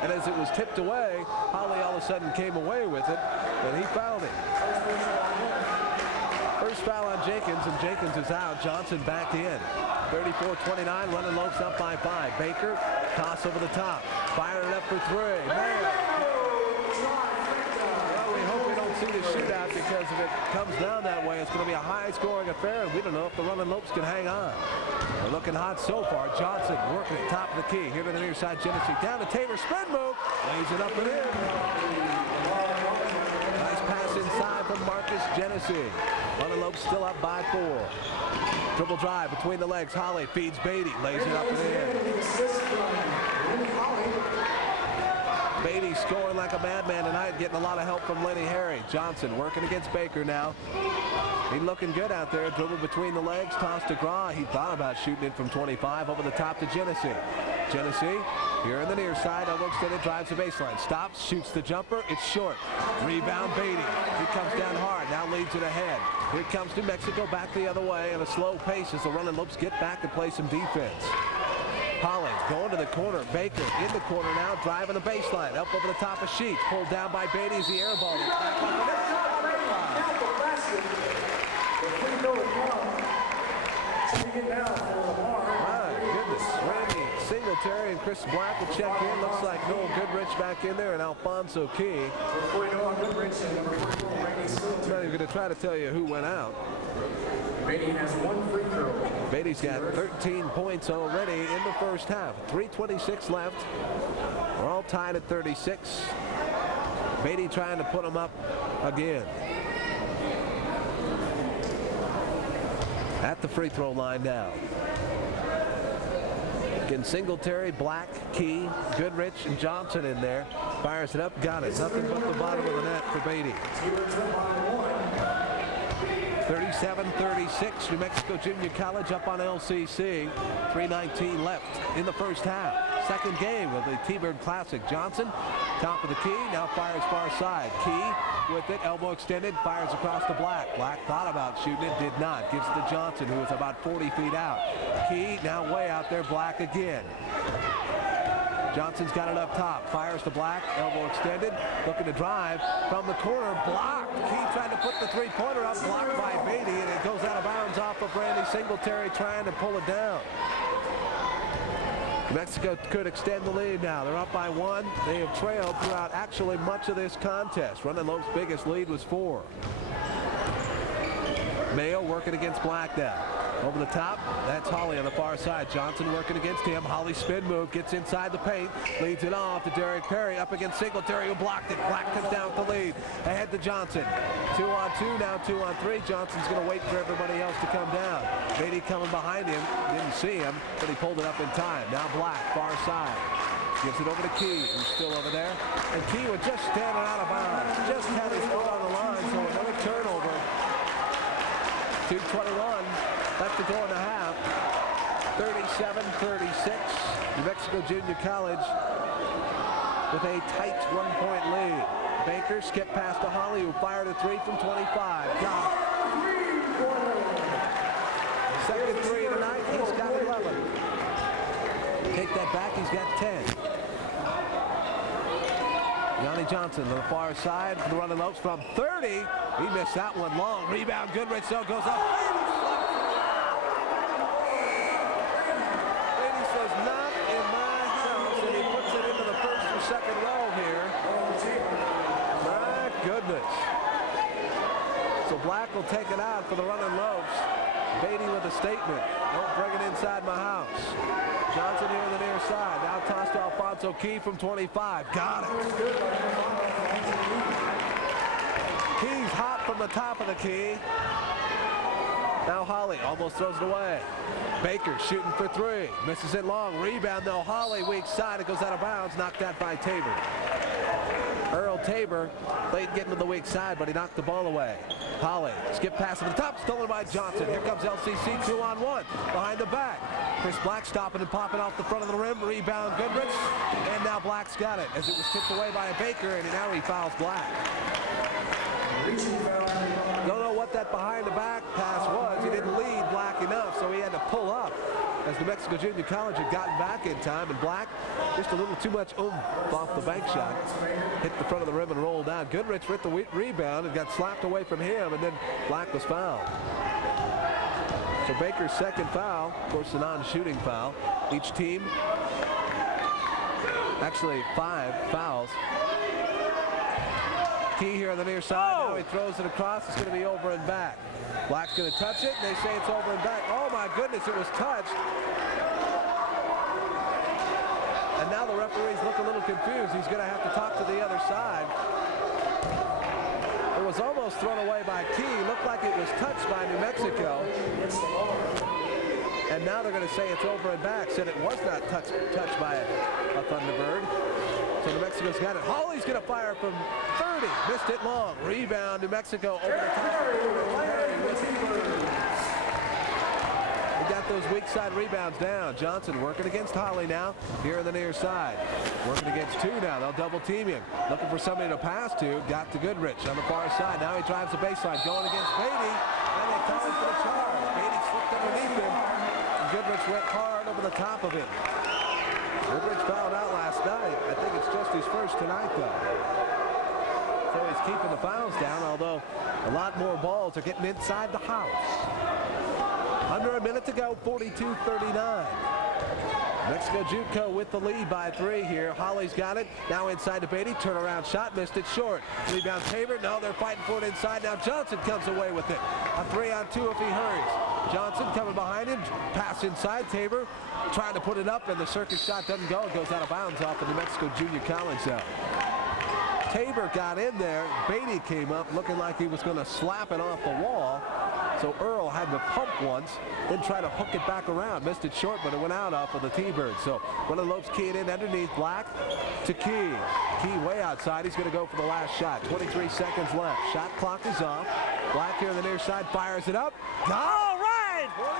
And as it was tipped away, Holly all of a sudden came away with it, and he fouled it. First foul on Jenkins, and Jenkins is out. Johnson back in. 34-29, Running Lopes up by 5. Baker, toss over the top. Firing it up for 3. Man. Well, we hope we don't see the shootout, because if it comes down that way, it's going to be a high-scoring affair, and we don't know if the Running Lopes can hang on. They're looking hot so far. Johnson working at top of the key. Here to the near side, Genesee. Down to Tabor, spin move. Lays it up and in. Nice pass inside from Marcus Genesee. Running Lopes still up by 4. Dribble drive between the legs. Holly feeds Beatty. Lays it up and in. Beatty scoring like a madman tonight, getting a lot of help from Lenny Harry. Johnson working against Baker now. He's looking good out there. Dribble between the legs. Toss to Graw. He thought about shooting it from 25. Over the top to Genesee. Genesee here on the near side. Elbow extended. Drives the baseline. Stops. Shoots the jumper. It's short. Rebound Beatty. He comes down hard. Now leads it ahead. Here comes New Mexico back the other way at a slow pace as the Running Lopes get back and play some defense. Holly going to the corner. Baker in the corner now, driving the baseline. Up over the top of Sheets. Pulled down by Beatty as the air ball. My goodness. Randy Singletary and Chris Black will check in. Looks like Noel Goodrich back in there and Alfonso Key. I'm not even going to try to tell you who went out. Beatty has 1 free throw. Beatty's got 13 points already in the first half. 3:26 left. We're all tied at 36. Beatty trying to put them up again. At the free throw line now. Again, Singletary, Black, Key, Goodrich, and Johnson in there. Fires it up, got it. Nothing but the bottom of the net for Beatty. 37-36, New Mexico Junior College up on LCC. 3:19 left in the first half. Second game of the T-Bird Classic. Johnson, top of the key, now fires far side. Key with it, elbow extended, fires across to Black. Black thought about shooting it, did not. Gives it to Johnson, who is about 40 feet out. Key now way out there, Black again. Johnson's got it up top, fires to Black, elbow extended, looking to drive from the corner, blocked. Key trying to put the three-pointer up, blocked by Beatty, and it goes out of bounds off of Randy Singletary trying to pull it down. Mexico could extend the lead now. They're up by 1. They have trailed throughout actually much of this contest. Running Lopes' biggest lead was 4. Mayo working against Black now. Over the top, that's Holly on the far side. Johnson working against him. Holly spin move, gets inside the paint, leads it off to Derek Perry, up against Singletary, who blocked it. Black comes down with the lead. Ahead to Johnson. 2-on-2, now 2-on-3. Johnson's going to wait for everybody else to come down. Beatty coming behind him. Didn't see him, but he pulled it up in time. Now Black, far side. Gives it over to Key, who's still over there. And Key was just standing out of bounds. Just had his foot on the line, so another turnover. 2:21 left to go in the half. 37-36. New Mexico Junior College with a tight 1-point lead. Baker skipped past to Holly, who fired a 3 from 25. Got it. Second 3 tonight. He's got 11. Take that back. He's got 10. Yanni Johnson on the far side for the Running Lopes from 30. He missed that one long. Rebound Goodrich, so goes up. Brady says, not in my house, and he puts it into the first or second row here. My goodness. So Black will take it out for the Running Lopes. Beatty with a statement. Don't bring it inside my house. Johnson here on the near side. Now tossed to Alfonso Key from 25. Got it. Key's hot from the top of the key. Now Holly almost throws it away. Baker shooting for 3. Misses it long. Rebound though. Holly weak side. It goes out of bounds. Knocked out by Tabor. Earl Tabor played getting to the weak side, but he knocked the ball away. Holly, skip pass to the top, stolen by Johnson. Here comes LCC 2-on-1 behind the back. Chris Black stopping and popping off the front of the rim. Rebound Goodrich, and now Black's got it as it was tipped away by a Baker, and now he fouls Black. Don't know what what that behind-the-back pass was. He didn't lead Black enough, so he had to pull up as New Mexico Junior College had gotten back in time, and Black just a little too much oomph off the bank shot. Hit the front of the rim and rolled down. Goodrich with the rebound and got slapped away from him, and then Black was fouled. So Baker's second foul, of course a non-shooting foul. Each team, actually 5 fouls. Key here on the near side. Now he throws it across. It's going to be over and back. Black's going to touch it. They say it's over and back. Oh my goodness, it was touched. And now the referees look a little confused. He's going to have to talk to the other side. It was almost thrown away by Key. Looked like it was touched by New Mexico. And now they're going to say it's over and back. Said it was not touched by a Thunderbird. So New Mexico's got it. Hawley's going to fire from 30. Missed it long. Rebound, New Mexico over the top. He got those weak side rebounds down. Johnson working against Hawley now here on the near side. Working against 2 now. They'll double team him. Looking for somebody to pass to. Got to Goodrich on the far side. Now he drives the baseline. Going against Beatty. And they call him for the charge. Beatty slipped underneath him. And Goodrich went hard over the top of him. Goodrich fouled out last night. I think it's just his first tonight, though. So he's keeping the fouls down, although a lot more balls are getting inside the house. Under a minute to go, 42-39. Mexico JUCO with the lead by 3 here. Hawley's got it. Now inside to Beatty. Turnaround shot. Missed it short. Rebound Tabor. No, they're fighting for it inside. Now Johnson comes away with it. A 3-on-2 if he hurries. Johnson coming behind him. Pass inside. Tabor trying to put it up, and the circus shot doesn't go. It goes out of bounds off the New Mexico Junior College zone. Tabor got in there. Beatty came up looking like he was going to slap it off the wall. So Earl had to pump once, then try to hook it back around. Missed it short, but it went out off of the T-Bird. So Running Lopes keyed in underneath. Black to Key. Key way outside. He's going to go for the last shot. 23 seconds left. Shot clock is off. Black here on the near side fires it up. All right! 45.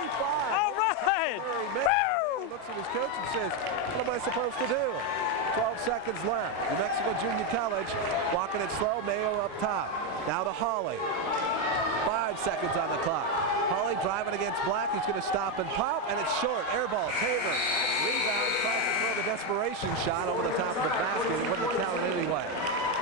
All right! He looks at his coach and says, what am I supposed to do? 12 seconds left. New Mexico Junior College walking it slow. Mayo up top. Now to Hawley. 5 seconds on the clock. Hawley driving against Black. He's going to stop and pop, and it's short. Air ball. Tabor. Rebound. Tries to throw the desperation shot over the top of the basket. It wouldn't count anyway.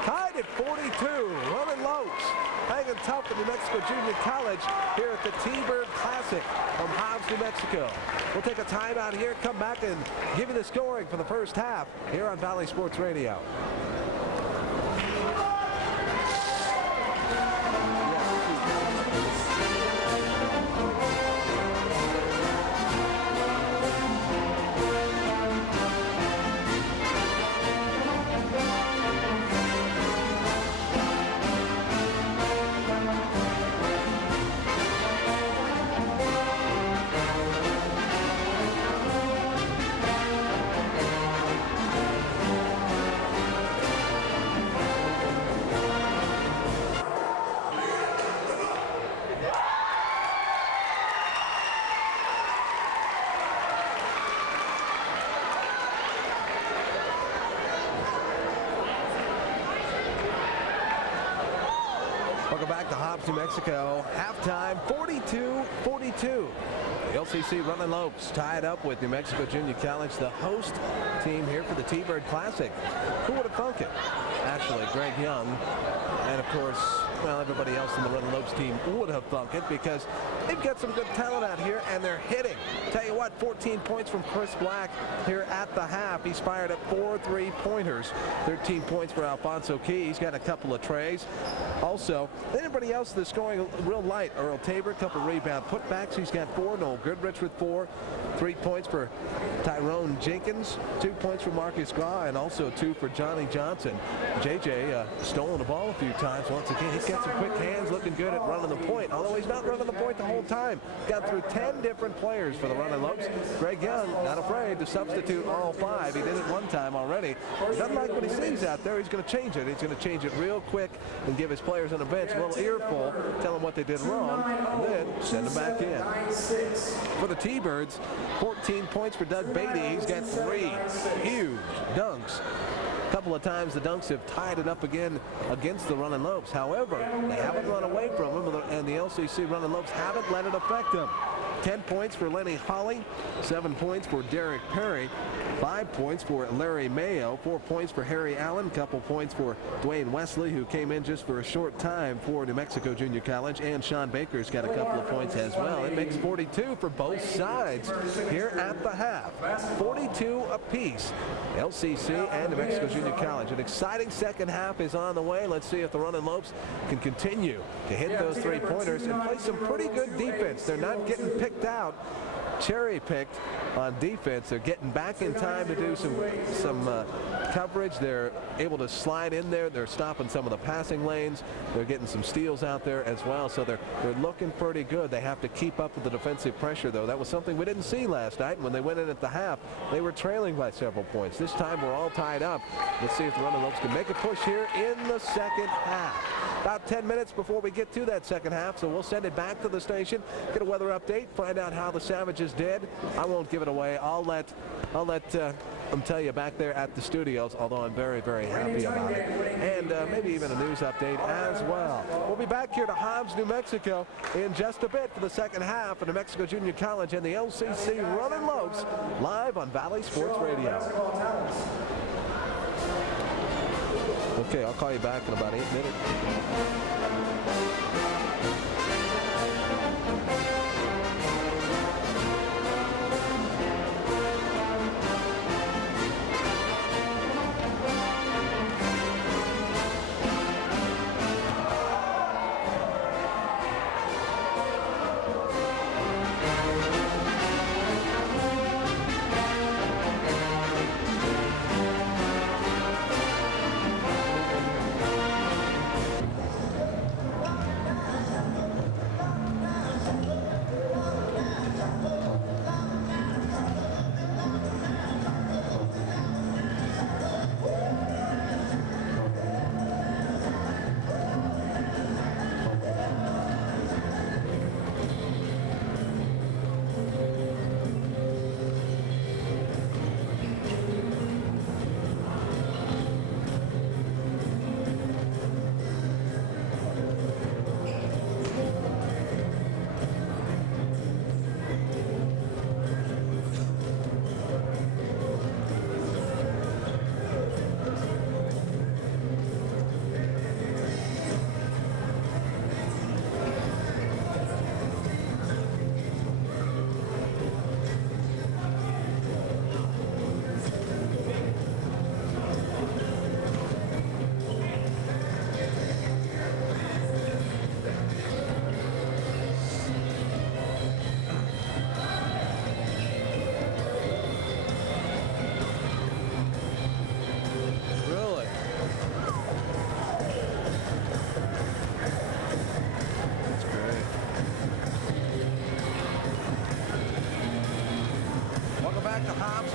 Tied at 42. Running Lopes. Hanging tough at New Mexico Junior College here at the T-Bird Classic from Hobbs, New Mexico. We'll take a timeout here, come back and give you the scoring for the first half here on Valley Sports Radio. Welcome back to Hobbs, New Mexico. Halftime, 42-42. The LCC Running Lopes tied up with New Mexico Junior College, the host team here for the T-Bird Classic. Who would have thunk it? Actually, Greg Young, and of course, well, everybody else in the Running Lopes team would have thunk it because they've got some good talent out here and they're hitting. Tell you what, 14 points from Chris Black here at the half. He's fired up 4 3-pointers. 13 points for Alfonso Key. He's got a couple of trays. Also, anybody else that's scoring real light, Earl Tabor, a couple of rebound putbacks. He's got 4. Noel Goodrich with 4. 3 points for Tyrone Jenkins. 2 points for Marcus Graw, and also 2 for Johnny Johnson. JJ stolen the ball a few times. Once again, he's got some quick hands, looking good at running the point, although he's not running the point the whole time. Got through 10 different players for the Running Lopes. Greg Young, not afraid to substitute all 5. He did it one time already. He doesn't like what he sees out there. He's going to change it. He's going to change it real quick and give his players on the bench a little earful, tell them what they did wrong, and then send them back in. For the T-Birds, 14 points for Doug Beatty. He's got 3 huge dunks. A couple of times the Dunks have tied it up again against the Runnin' Lopes. However, they haven't run away from them, and the LCC Runnin' Lopes haven't let it affect them. 10 points for Lenny Holly, 7 points for Derek Perry, 5 points for Larry Mayo, 4 points for Harry Allen, couple points for Dwayne Wesley, who came in just for a short time for New Mexico Junior College, and Sean Baker's got a couple of points as well. It makes 42 for both sides here at the half. 42 apiece. LCC and New Mexico Junior College. An exciting second half is on the way. Let's see if the Runnin' Lopes can continue to hit those three-pointers and play some pretty good defense. They're not getting picked out, cherry-picked on defense. They're getting back in time to do some coverage. They're able to slide in there. They're stopping some of the passing lanes. They're getting some steals out there as well. So they're looking pretty good. They have to keep up with the defensive pressure, though. That was something we didn't see last night. When they went in at the half, they were trailing by several points. This time we're all tied up. Let's see if the Runnin' Lopes can make a push here in the second half. About 10 minutes before we get to that second half, so we'll send it back to the station, get a weather update, find out how the Savages did. I won't give it away. I'll let them tell you back there at the studios, although I'm very, very happy about it. And maybe even a news update as well. We'll be back here to Hobbs, New Mexico in just a bit for the second half of New Mexico Junior College and the LCC Runnin' Lopes live on Valley Sports Radio. Okay, I'll call you back in about 8 minutes.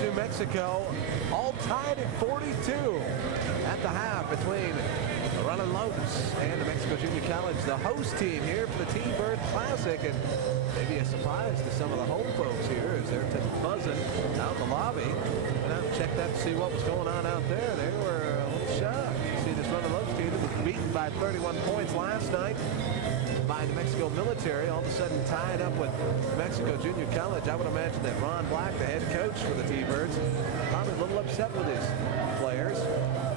New Mexico, all tied at 42 at the half between the Runnin' Lopes and New Mexico Junior College, the host team here for the T-Bird Classic, and maybe a surprise to some of the home folks here as they're buzzing out in the lobby. And I checked that to see what was going on out there. They were a little shocked to see this Runnin' Lopes team that was beaten by 31 points last night by New Mexico Military, all of a sudden tied up with New Mexico Junior College. I would imagine that Ron Black, the head coach for the T-Birds, probably a little upset with his players.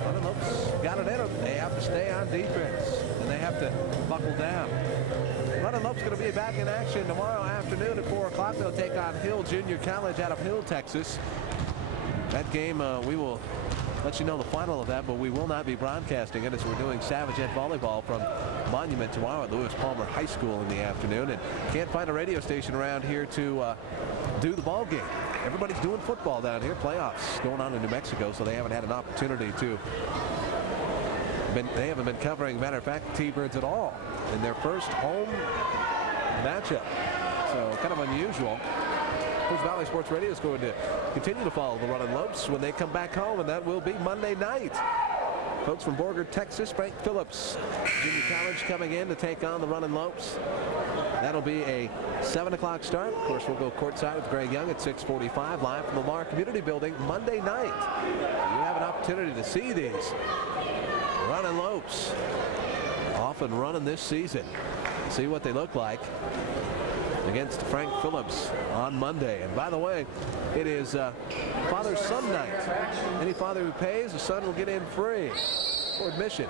Runnin' Lopes got it in them. They have to stay on defense, and they have to buckle down. Runnin' Lopes going to be back in action tomorrow afternoon at 4 o'clock. They'll take on Hill Junior College out of Hill, Texas. That game, we will let you know the final of that, but we will not be broadcasting it as we're doing Savagette volleyball from Monument tomorrow at Lewis Palmer High School in the afternoon, and can't find a radio station around here to do the ball game. Everybody's doing football down here, playoffs going on in New Mexico, so they haven't had an opportunity to. They haven't been covering, matter of fact, the T-Birds at all in their first home matchup, so kind of unusual. Coast Valley Sports Radio is going to continue to follow the Runnin' Lopes when they come back home, and that will be Monday night. Folks from Borgard, Texas, Frank Phillips Junior College coming in to take on the Runnin' Lopes. That'll be a 7 o'clock start. Of course, we'll go courtside with Greg Young at 6:45 live from the Lamar Community Building Monday night. You have an opportunity opportunity to see these running Lopes off and running this season. See what they look like against Frank Phillips on Monday. And by the way, it is Father-Son night. Any father who pays, the son will get in free for admission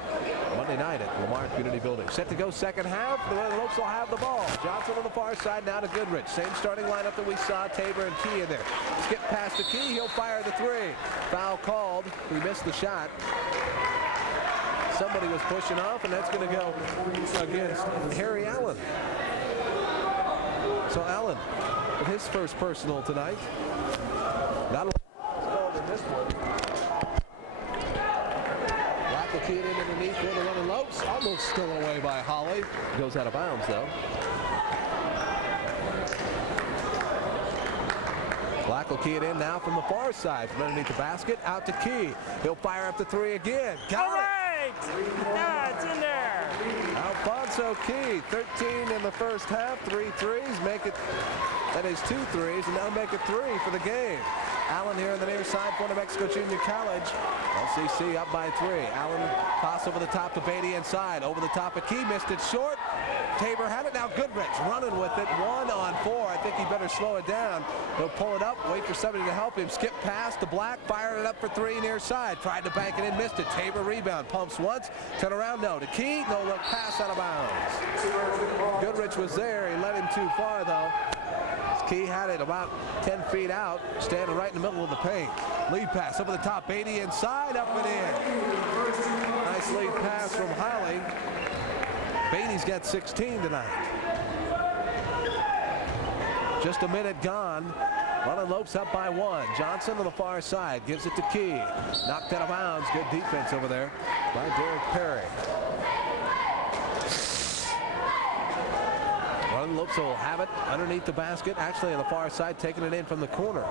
Monday night at Lamar Community Building. Set to go second half. The Lopes will have the ball. Johnson on the far side, now to Goodrich. Same starting lineup that we saw. Tabor and Key in there. Skip past to Key. He'll fire the three. Foul called. He missed the shot. Somebody was pushing off, and that's going to go against Harry Allen. So Allen with his first personal tonight. Not a lot in this one. Black will key it in underneath for the running Lopes. Almost stolen away by Holly. Goes out of bounds though. Black will key it in now from the far side. From underneath the basket. Out to Key. He'll fire up the three again. Got it. Yeah, it's in there. Alfonso Key, 13 in the first half, 3 threes, make it, that is 2 threes, and now make it 3 for the game. Allen here on the near side for New Mexico Junior College. LCC up by 3. Allen toss over the top to Beatty inside. Over the top of Key, missed it short. Tabor had it, now Goodrich running with it, 1 on 4. I think he better slow it down. He'll pull it up, wait for somebody to help him. Skip past to Black, firing it up for 3 near side. Tried to bank it in, missed it. Tabor rebound, pumps once, turn around, no. To Key, no look, pass out of bounds. Goodrich was there, he led him too far though. Key had it about 10 feet out, standing right in the middle of the paint. Lead pass over the top, Beatty inside, up and in. Nice lead pass from Holly. Beatty's got 16 tonight. Just a minute gone. Running Lopes up by 1. Johnson on the far side gives it to Key. Knocked out of bounds. Good defense over there by Derek Perry. Running Lopes will have it underneath the basket. Actually on the far side, taking it in from the corner.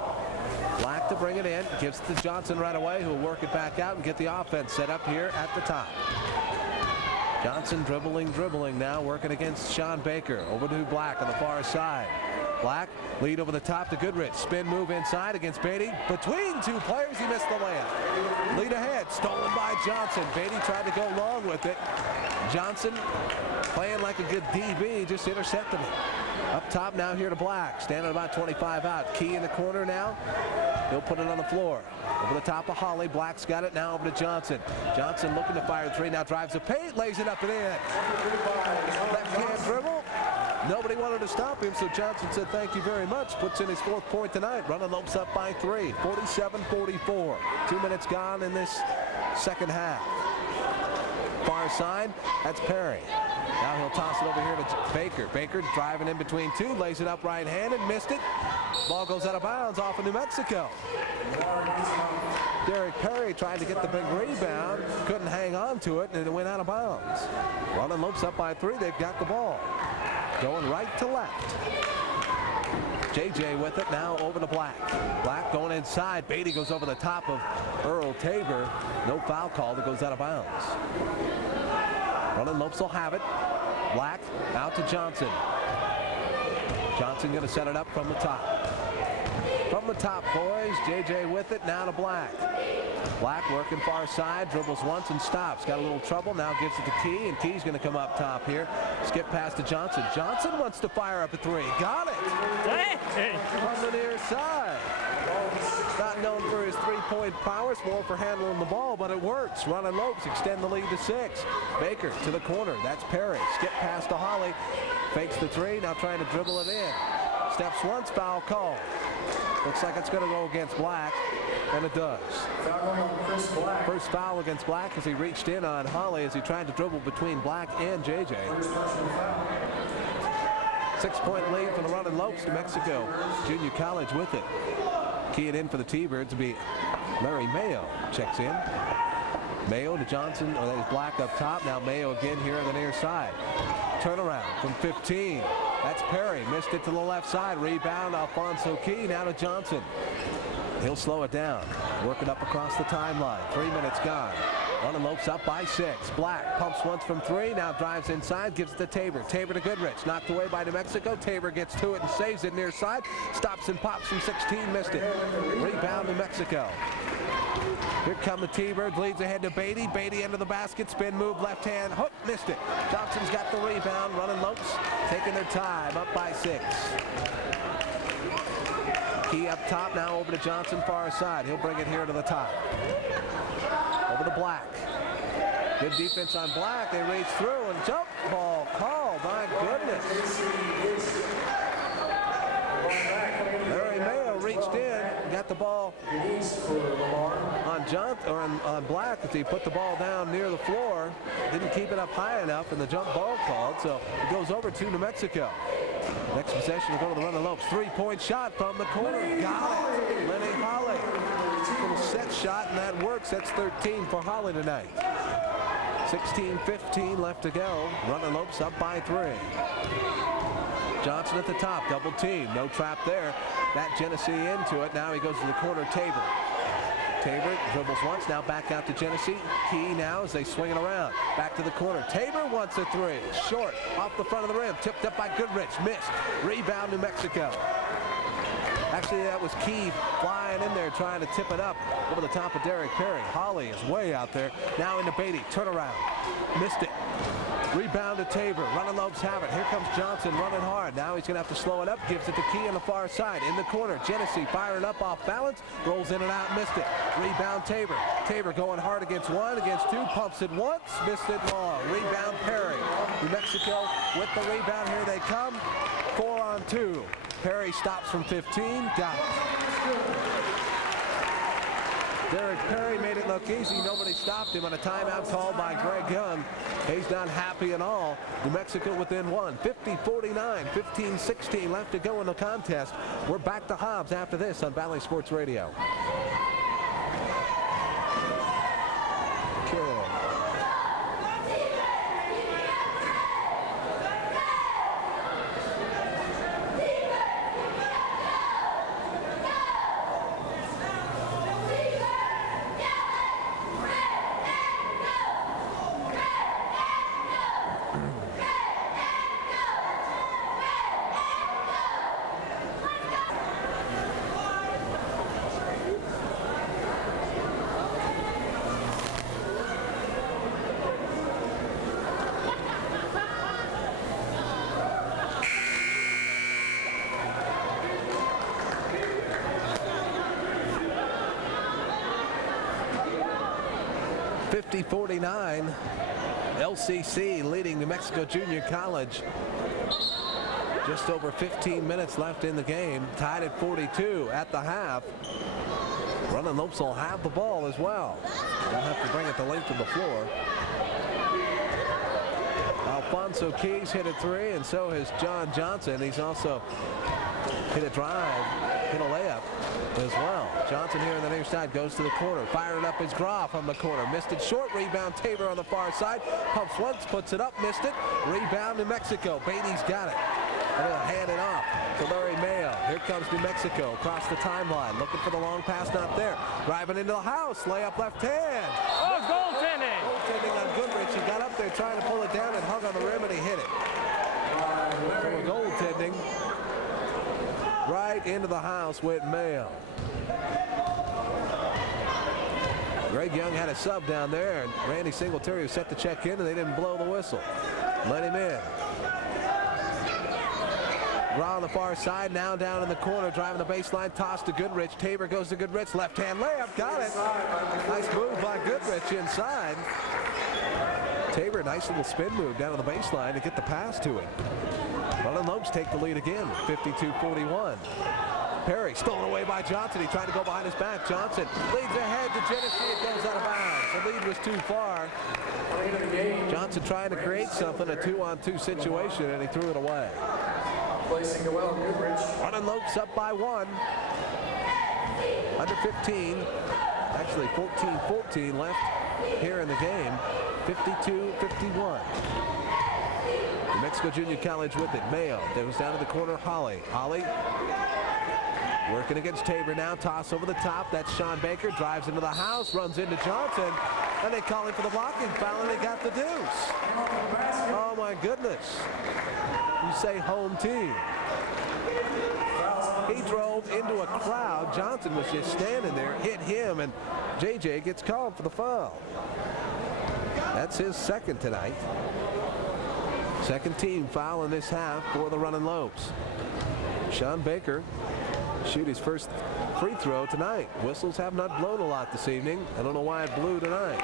Black to bring it in. Gives it to Johnson right away, who will work it back out and get the offense set up here at the top. Johnson dribbling now, working against Sean Baker. Over to Black on the far side. Black, lead over the top to Goodrich. Spin move inside against Beatty. Between 2 players, he missed the layup. Lead ahead, stolen by Johnson. Beatty tried to go long with it. Johnson, playing like a good DB, just intercepted it. Up top now here to Black. Standing about 25 out. Key in the corner now. He'll put it on the floor. Over the top of Holly. Black's got it now over to Johnson. Johnson looking to fire 3. Now drives the paint. Lays it up and in. Left hand dribble. Nobody wanted to stop him, so Johnson said thank you very much. Puts in his 4th point tonight. Running Lopes up by 3. 47-44. 2 minutes gone in this second half. Far side, that's Perry. Now he'll toss it over here to Baker. Baker driving in between 2, lays it up right-handed, missed it. Ball goes out of bounds off of New Mexico. Derek Perry tried to get the big rebound, couldn't hang on to it, and it went out of bounds. Running Lopes up by 3, they've got the ball. Going right to left. JJ with it now over to Black. Black going inside. Beatty goes over the top of Earl Tabor. No foul call that goes out of bounds. Running Lopes will have it. Black out to Johnson. Johnson going to set it up from the top. From the top, boys. JJ with it now to Black. Black working far side, dribbles once and stops. Got a little trouble, now gives it to Key, and Key's going to come up top here. Skip pass to Johnson. Johnson wants to fire up a 3. Got it! From the near side. Not known for his 3-point prowess, more for handling the ball, but it works. Running Lopes extend the lead to 6. Baker to the corner. That's Perry. Skip pass to Holly. Fakes the 3, now trying to dribble it in. Steps once, foul call. Looks like it's going to go against Black, and it does. First foul against Black as he reached in on Holly as he tried to dribble between Black and JJ. 6-point lead for the Running Lopes. New Mexico Junior College with it. Key it in for the T-Birds to be Larry Mayo. Checks in. Mayo to Johnson, or that is Black up top. Now Mayo again here on the near side. Turnaround from 15. That's Perry. Missed it to the left side. Rebound, Alfonso Key. Now to Johnson. He'll slow it down. Work it up across the timeline. 3 minutes gone. Running Lopes up by 6. Black pumps once from 3. Now drives inside. Gives it to Tabor. Tabor to Goodrich. Knocked away by New Mexico. Tabor gets to it and saves it near side. Stops and pops from 16. Missed it. Rebound New Mexico. Here come the T-Birds, leads ahead to Beatty. Beatty into the basket, spin move, left hand, hook, missed it. Johnson's got the rebound, running Lopes, taking their time, up by 6. Key up top, now over to Johnson, far side. He'll bring it here to the top. Over to Black. Good defense on Black, they reach through and jump ball called, my goodness. Larry Mayo reached in, got the ball on Black as he put the ball down near the floor. Didn't keep it up high enough, and the jump ball called, so it goes over to New Mexico. Next possession will go to the Running Lopes. 3-point shot from the corner. Got it. Lenny Holly. Little set shot, and that works. That's 13 for Holly tonight. 16-15 left to go. Running Lopes up by 3. Johnson at the top, double team, no trap there. That Genesee into it. Now he goes to the corner, Tabor. Tabor dribbles once, now back out to Genesee. Key now as they swing it around. Back to the corner. Tabor wants a 3. Short, off the front of the rim, tipped up by Goodrich, missed. Rebound, New Mexico. Actually, that was Key flying in there trying to tip it up over the top of Derek Perry. Holly is way out there. Now into Beatty, turnaround, missed it. Rebound to Tabor. Running Lopes have it. Here comes Johnson running hard. Now he's going to have to slow it up. Gives it to Key on the far side. In the corner. Genesee firing up off balance. Rolls in and out. Missed it. Rebound Tabor. Tabor going hard against 1, against 2. Pumps it once. Missed it long. Rebound Perry. New Mexico with the rebound. Here they come. 4 on 2. Perry stops from 15. Got it. Derek Perry made it look easy. Nobody stopped him on a timeout called by Greg Young. He's not happy at all. New Mexico within 1. 50-49, 15-16 left to go in the contest. We're back to Hobbs after this on Valley Sports Radio. Okay. 50-49, LCC leading New Mexico Junior College. Just over 15 minutes left in the game, tied at 42 at the half. Running Lopes will have the ball as well. They'll have to bring it the length of the floor. Alfonso Keys hit a 3, and so has John Johnson. He's also hit a drive, hit a layup as well. Johnson here on the near side goes to the corner. Firing up his draw from the corner. Missed it short. Rebound Tabor on the far side. Pumps once, puts it up, missed it. Rebound New Mexico. Beatty's got it. And he'll hand it off to Larry Mayo. Here comes New Mexico across the timeline. Looking for the long pass, not there. Driving into the house. Layup left hand. Oh, goaltending. Goaltending on Goodrich. He got up there trying to pull it down and hung on the rim, and he hit it. So a goaltending right into the house with Mayo. Greg Young had a sub down there, and Randy Singletary was set to check in, and they didn't blow the whistle. Let him in. Raw on the far side, now down in the corner, driving the baseline, toss to Goodrich. Tabor goes to Goodrich, left-hand layup, got it. Nice move by Goodrich inside. Tabor, nice little spin move down on the baseline to get the pass to him. Running Lopes take the lead again, 52-41. Perry stolen away by Johnson. He tried to go behind his back. Johnson leads ahead to Genesee. It goes out of bounds. The lead was too far. Johnson trying to create something, a 2-on-2 situation, and he threw it away. Placing it well, Goodrich. Running Lopes up by 1. Under 15. Actually 14-14 left here in the game. 52-51. New Mexico Junior College with it. Mayo goes down to the corner. Holly working against Tabor now. Toss over the top. That's Sean Baker. Drives into the house. Runs into Johnson. And they call him for the blocking foul, and they got the deuce. Oh, my goodness. You say home team. Fouls on He drove into a crowd. Johnson was just standing there, hit him, and JJ gets called for the foul. That's his second tonight. Second team foul in this half for the Running Lopes. Sean Baker shoot his first free throw tonight. Whistles have not blown a lot this evening. I don't know why it blew tonight.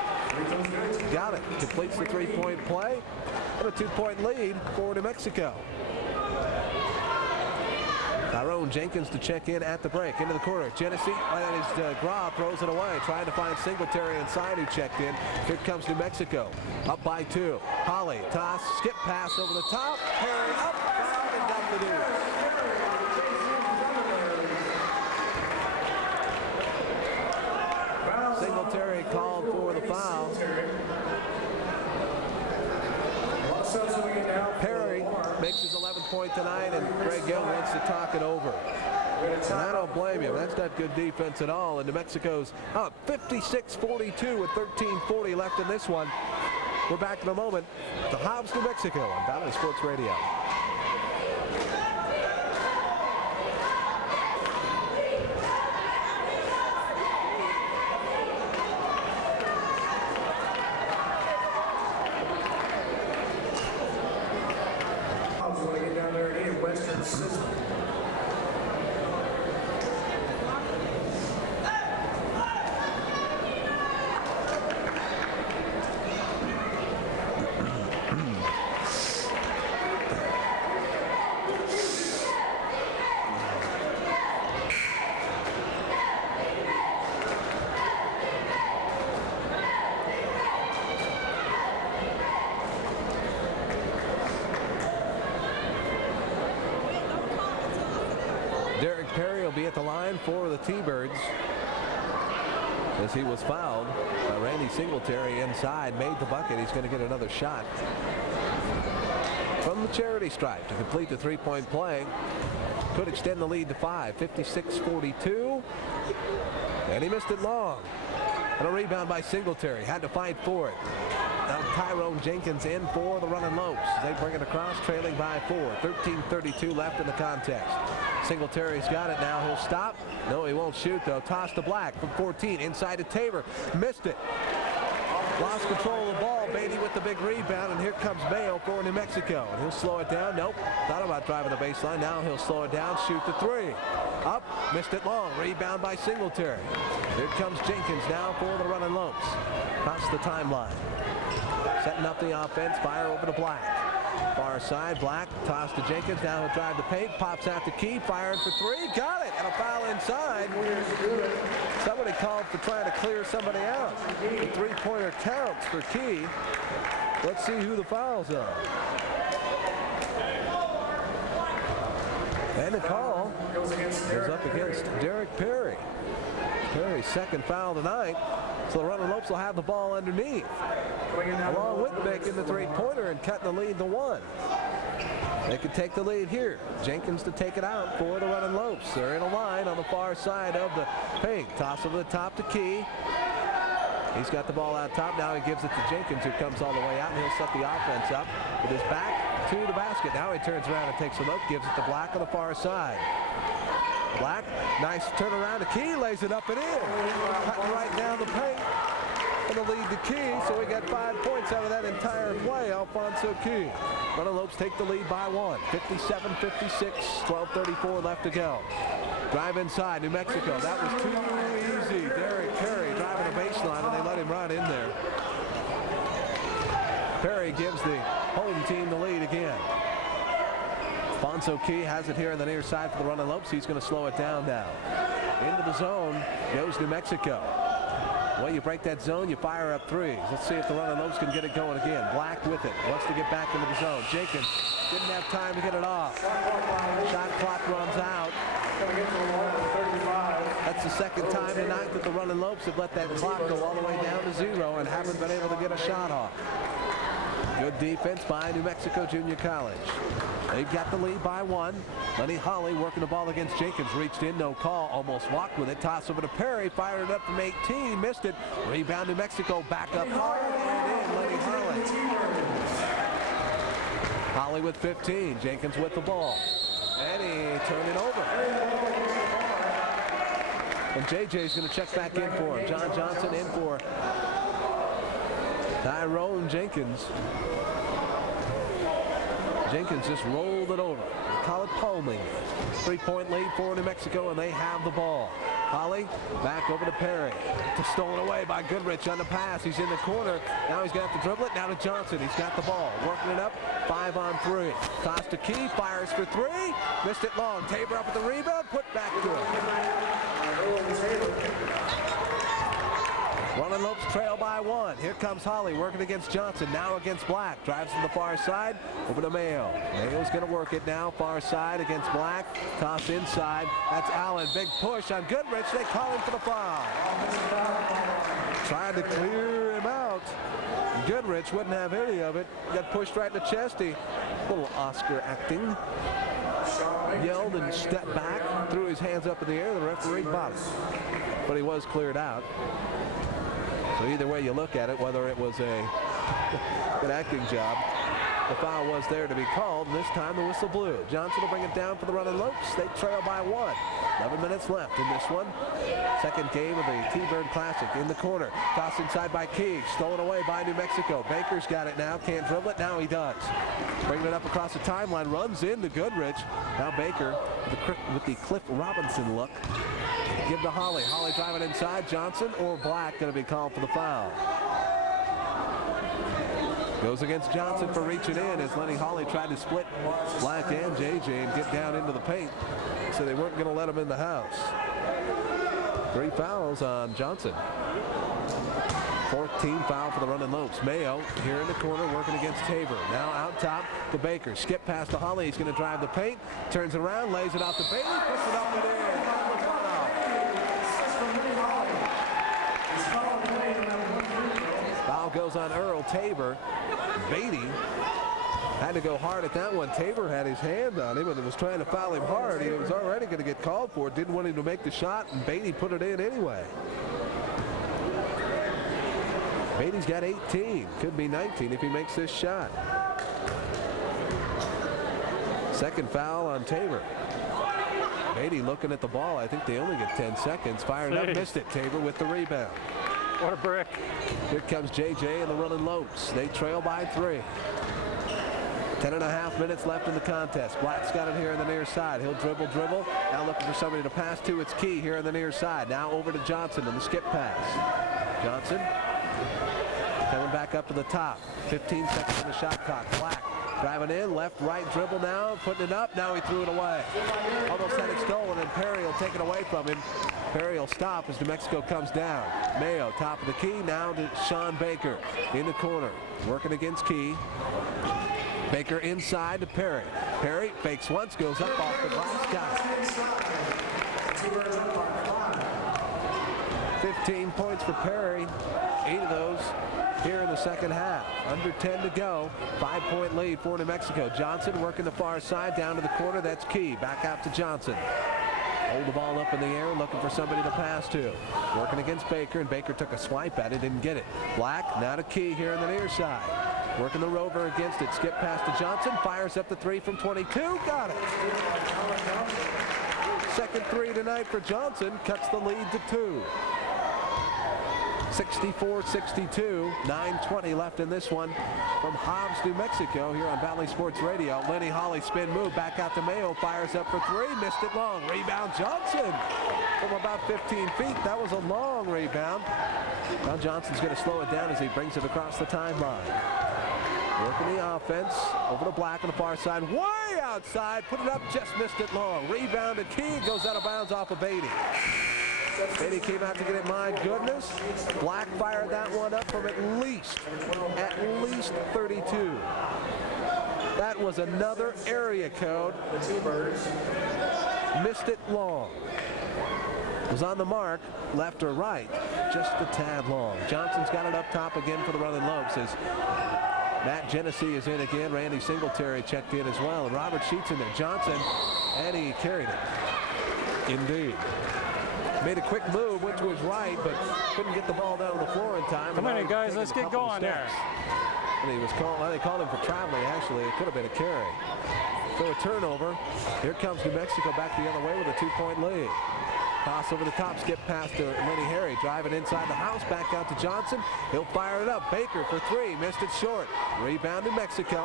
Got it. Completes the three-point play and a two-point lead for New Mexico. Tyrone Jenkins to check in at the break. Into the corner. Genesee, that is Gra, throws it away. Trying to find Singletary inside who checked in. Here comes New Mexico. Up by 2. Holly, toss, skip pass over the top. Perry up, fouled, and got the deuce. Singletary called for the foul. Perry makes his 11th point tonight, and Greg Young wants to talk it over. And I don't blame him. That's not good defense at all. And New Mexico's up 56-42 with 13:40 left in this one. We're back in a moment to Hobbs, New Mexico on Valley Sports Radio. Perry will be at the line for the T-Birds as he was fouled by Randy Singletary inside. Made the bucket. He's going to get another shot from the charity stripe to complete the three-point play. Could extend the lead to 5. 56-42. And he missed it long. And a rebound by Singletary. Had to fight for it. Now Tyrone Jenkins in for the Running Lopes. They bring it across, trailing by 4. 13:32 left in the contest. Singletary's got it now. He'll stop. No, he won't shoot, though. Toss to Black from 14. Inside to Tabor. Missed it. Lost control of the ball. Beatty with the big rebound, and here comes Mayo for New Mexico. And he'll slow it down. Nope. Thought about driving the baseline. Now he'll slow it down. Shoot the 3. Up. Missed it long. Rebound by Singletary. Here comes Jenkins now for the Running Lopes. Across the timeline. Setting up the offense. Fire over to Black. Far side. Black. Toss to Jenkins. Now he'll drive the paint. Pops out to Key. Firing for 3. Got it. And a foul inside. Somebody called for trying to clear somebody out. The three-pointer counts for Key. Let's see who the fouls are. And the call goes up against Derek Perry. Perry's second foul tonight. So the Running Lopes will have the ball underneath, along with making the three-pointer and cutting the lead to 1. They could take the lead here. Jenkins to take it out for the Running Lopes. They're in a line on the far side of the paint. Toss over the top to Key. He's got the ball out top. Now he gives it to Jenkins, who comes all the way out, and he'll set the offense up with his back to the basket. Now he turns around and takes a look, gives it to Black on the far side. Black, nice turnaround to Key, lays it up and in. Cutting right down the paint. And the lead to Key, so we got 5 points out of that entire play. Alfonso Key. Running Lopes take the lead by 1. 57-56, 12:34 left to go. Drive inside, New Mexico. That was too easy. Derek Perry driving the baseline, and they let him right in there. Perry gives the home team the lead again. Alfonso Key has it here on the near side for the Running Lopes. He's going to slow it down now. Into the zone goes New Mexico. Well, you break that zone, you fire up 3s. Let's see if the Running Lopes can get it going again. Black with it. Wants to get back into the zone. Jenkins didn't have time to get it off. Shot clock runs out. That's the second time tonight that the Running Lopes have let that clock go all the way down to 0 and haven't been able to get a shot off. Good defense by New Mexico Junior College. They've got the lead by 1. Lenny Holly working the ball against Jenkins. Reached in, no call. Almost walked with it. Toss over to Perry. Fired it up from 18. Missed it. Rebound New Mexico. Back up hard and in. Lenny Holly. Holly with 15. Jenkins with the ball. And he turned it over. And JJ's going to check back in for him. John Johnson in for Tyrone Jenkins. Jenkins just rolled it over. Call it palming. 3-point lead for New Mexico, and they have the ball. Holly back over to Perry. Stolen away by Goodrich on the pass. He's in the corner. Now he's going to have to dribble it. Now to Johnson. He's got the ball. Working it up. 5-on-3. Toss to Key. Fires for 3. Missed it long. Tabor up at the rebound. Put back to it. Running Lopes trail by 1. Here comes Holly working against Johnson. Now against Black. Drives to the far side. Over to Mayo. Mayo's going to work it now. Far side against Black. Toss inside. That's Allen. Big push on Goodrich. They call him for the foul. Trying to clear him out. Goodrich wouldn't have any of it. Got pushed right in the chest. He, little Oscar acting. Yelled and stepped back. Threw his hands up in the air. The referee bopped. But he was cleared out. So either way you look at it, whether it was a good acting job, the foul was there to be called, and this time the whistle blew. Johnson will bring it down for the Running Lopes. They trail by 1. 11 minutes left in this one. Second game of the T-Bird Classic. In the corner. Toss inside by Key. Stolen away by New Mexico. Baker's got it now. Can't dribble it. Now he does. Bringing it up across the timeline. Runs into Goodrich. Now Baker with the Cliff Robinson look. Give to Holly. Holly driving inside. Johnson or Black going to be called for the foul. Goes against Johnson for reaching in as Lenny Holly tried to split Black and JJ and get down into the paint. So they weren't going to let him in the house. 3 fouls on Johnson. 4th team foul for the Running Lopes. Mayo here in the corner working against Tabor. Now out top to Baker. Skip past to Holly. He's going to drive the paint. Turns around, lays it off to Bailey. Puts it up and in. Foul goes on Earl. Tabor. Beatty had to go hard at that one. Tabor had his hand on him and was trying to foul him hard. He was already going to get called for it. Didn't want him to make the shot, and Beatty put it in anyway. Beatty's got 18. Could be 19 if he makes this shot. Second foul on Tabor. Beatty looking at the ball. I think they only get 10 seconds. Fired up, missed it. Tabor with the rebound. What a brick. Here comes JJ and the Running Lopes. They trail by 3. 10.5 minutes left in the contest. Black's got it here on the near side. He'll dribble. Now looking for somebody to pass to. It's Key here on the near side. Now over to Johnson and the skip pass. Johnson coming back up to the top. 15 seconds on the shot clock. Black driving in, left, right dribble now, putting it up. Now he threw it away. Almost had it stolen, and Perry will take it away from him. Perry will stop as New Mexico comes down. Mayo, top of the key, now to Sean Baker in the corner, working against Key. Baker inside to Perry. Perry fakes once, goes up off the glass. Got 15 points for Perry. 8 of those here in the second half. Under 10 to go. 5-point lead for New Mexico. Johnson working the far side down to the corner. That's Key. Back out to Johnson. Hold the ball up in the air, looking for somebody to pass to. Working against Baker, and Baker took a swipe at it, didn't get it. Black, now to Key here on the near side. Working the rover against it. Skip pass to Johnson. Fires up the 3 from 22. Got it. Second 3 tonight for Johnson. Cuts the lead to 2. 64-62. 9:20 left in this one from Hobbs, New Mexico, here on Valley Sports Radio. Lenny Holly spin move back out to Mayo. Fires up for 3. Missed it long. Rebound Johnson from about 15 feet. That was a long rebound. Now Johnson's going to slow it down as he brings it across the timeline. Working the offense. Over to Black on the far side. Way outside. Put it up. Just missed it long. Rebound to Key. Goes out of bounds off of Beatty. Beatty came out to get it. My goodness. Black fired that one up from at least 32. That was another area code. Missed it long. Was on the mark, left or right, just a tad long. Johnson's got it up top again for the Running Lopes as Matt Genesee is in again. Randy Singletary checked in as well. And Robert Sheets in there. Johnson, and he carried it. Indeed. Made a quick move, went to his right, but couldn't get the ball down on the floor in time. Come on, guys, let's get going there. And he was called, well, they called him for traveling, actually. It could have been a carry. So a turnover. Here comes New Mexico back the other way with a 2-point lead. Toss over the top, skip past to Lenny Harry, driving inside the house, back out to Johnson. He'll fire it up. Baker for 3, missed it short. Rebound New Mexico.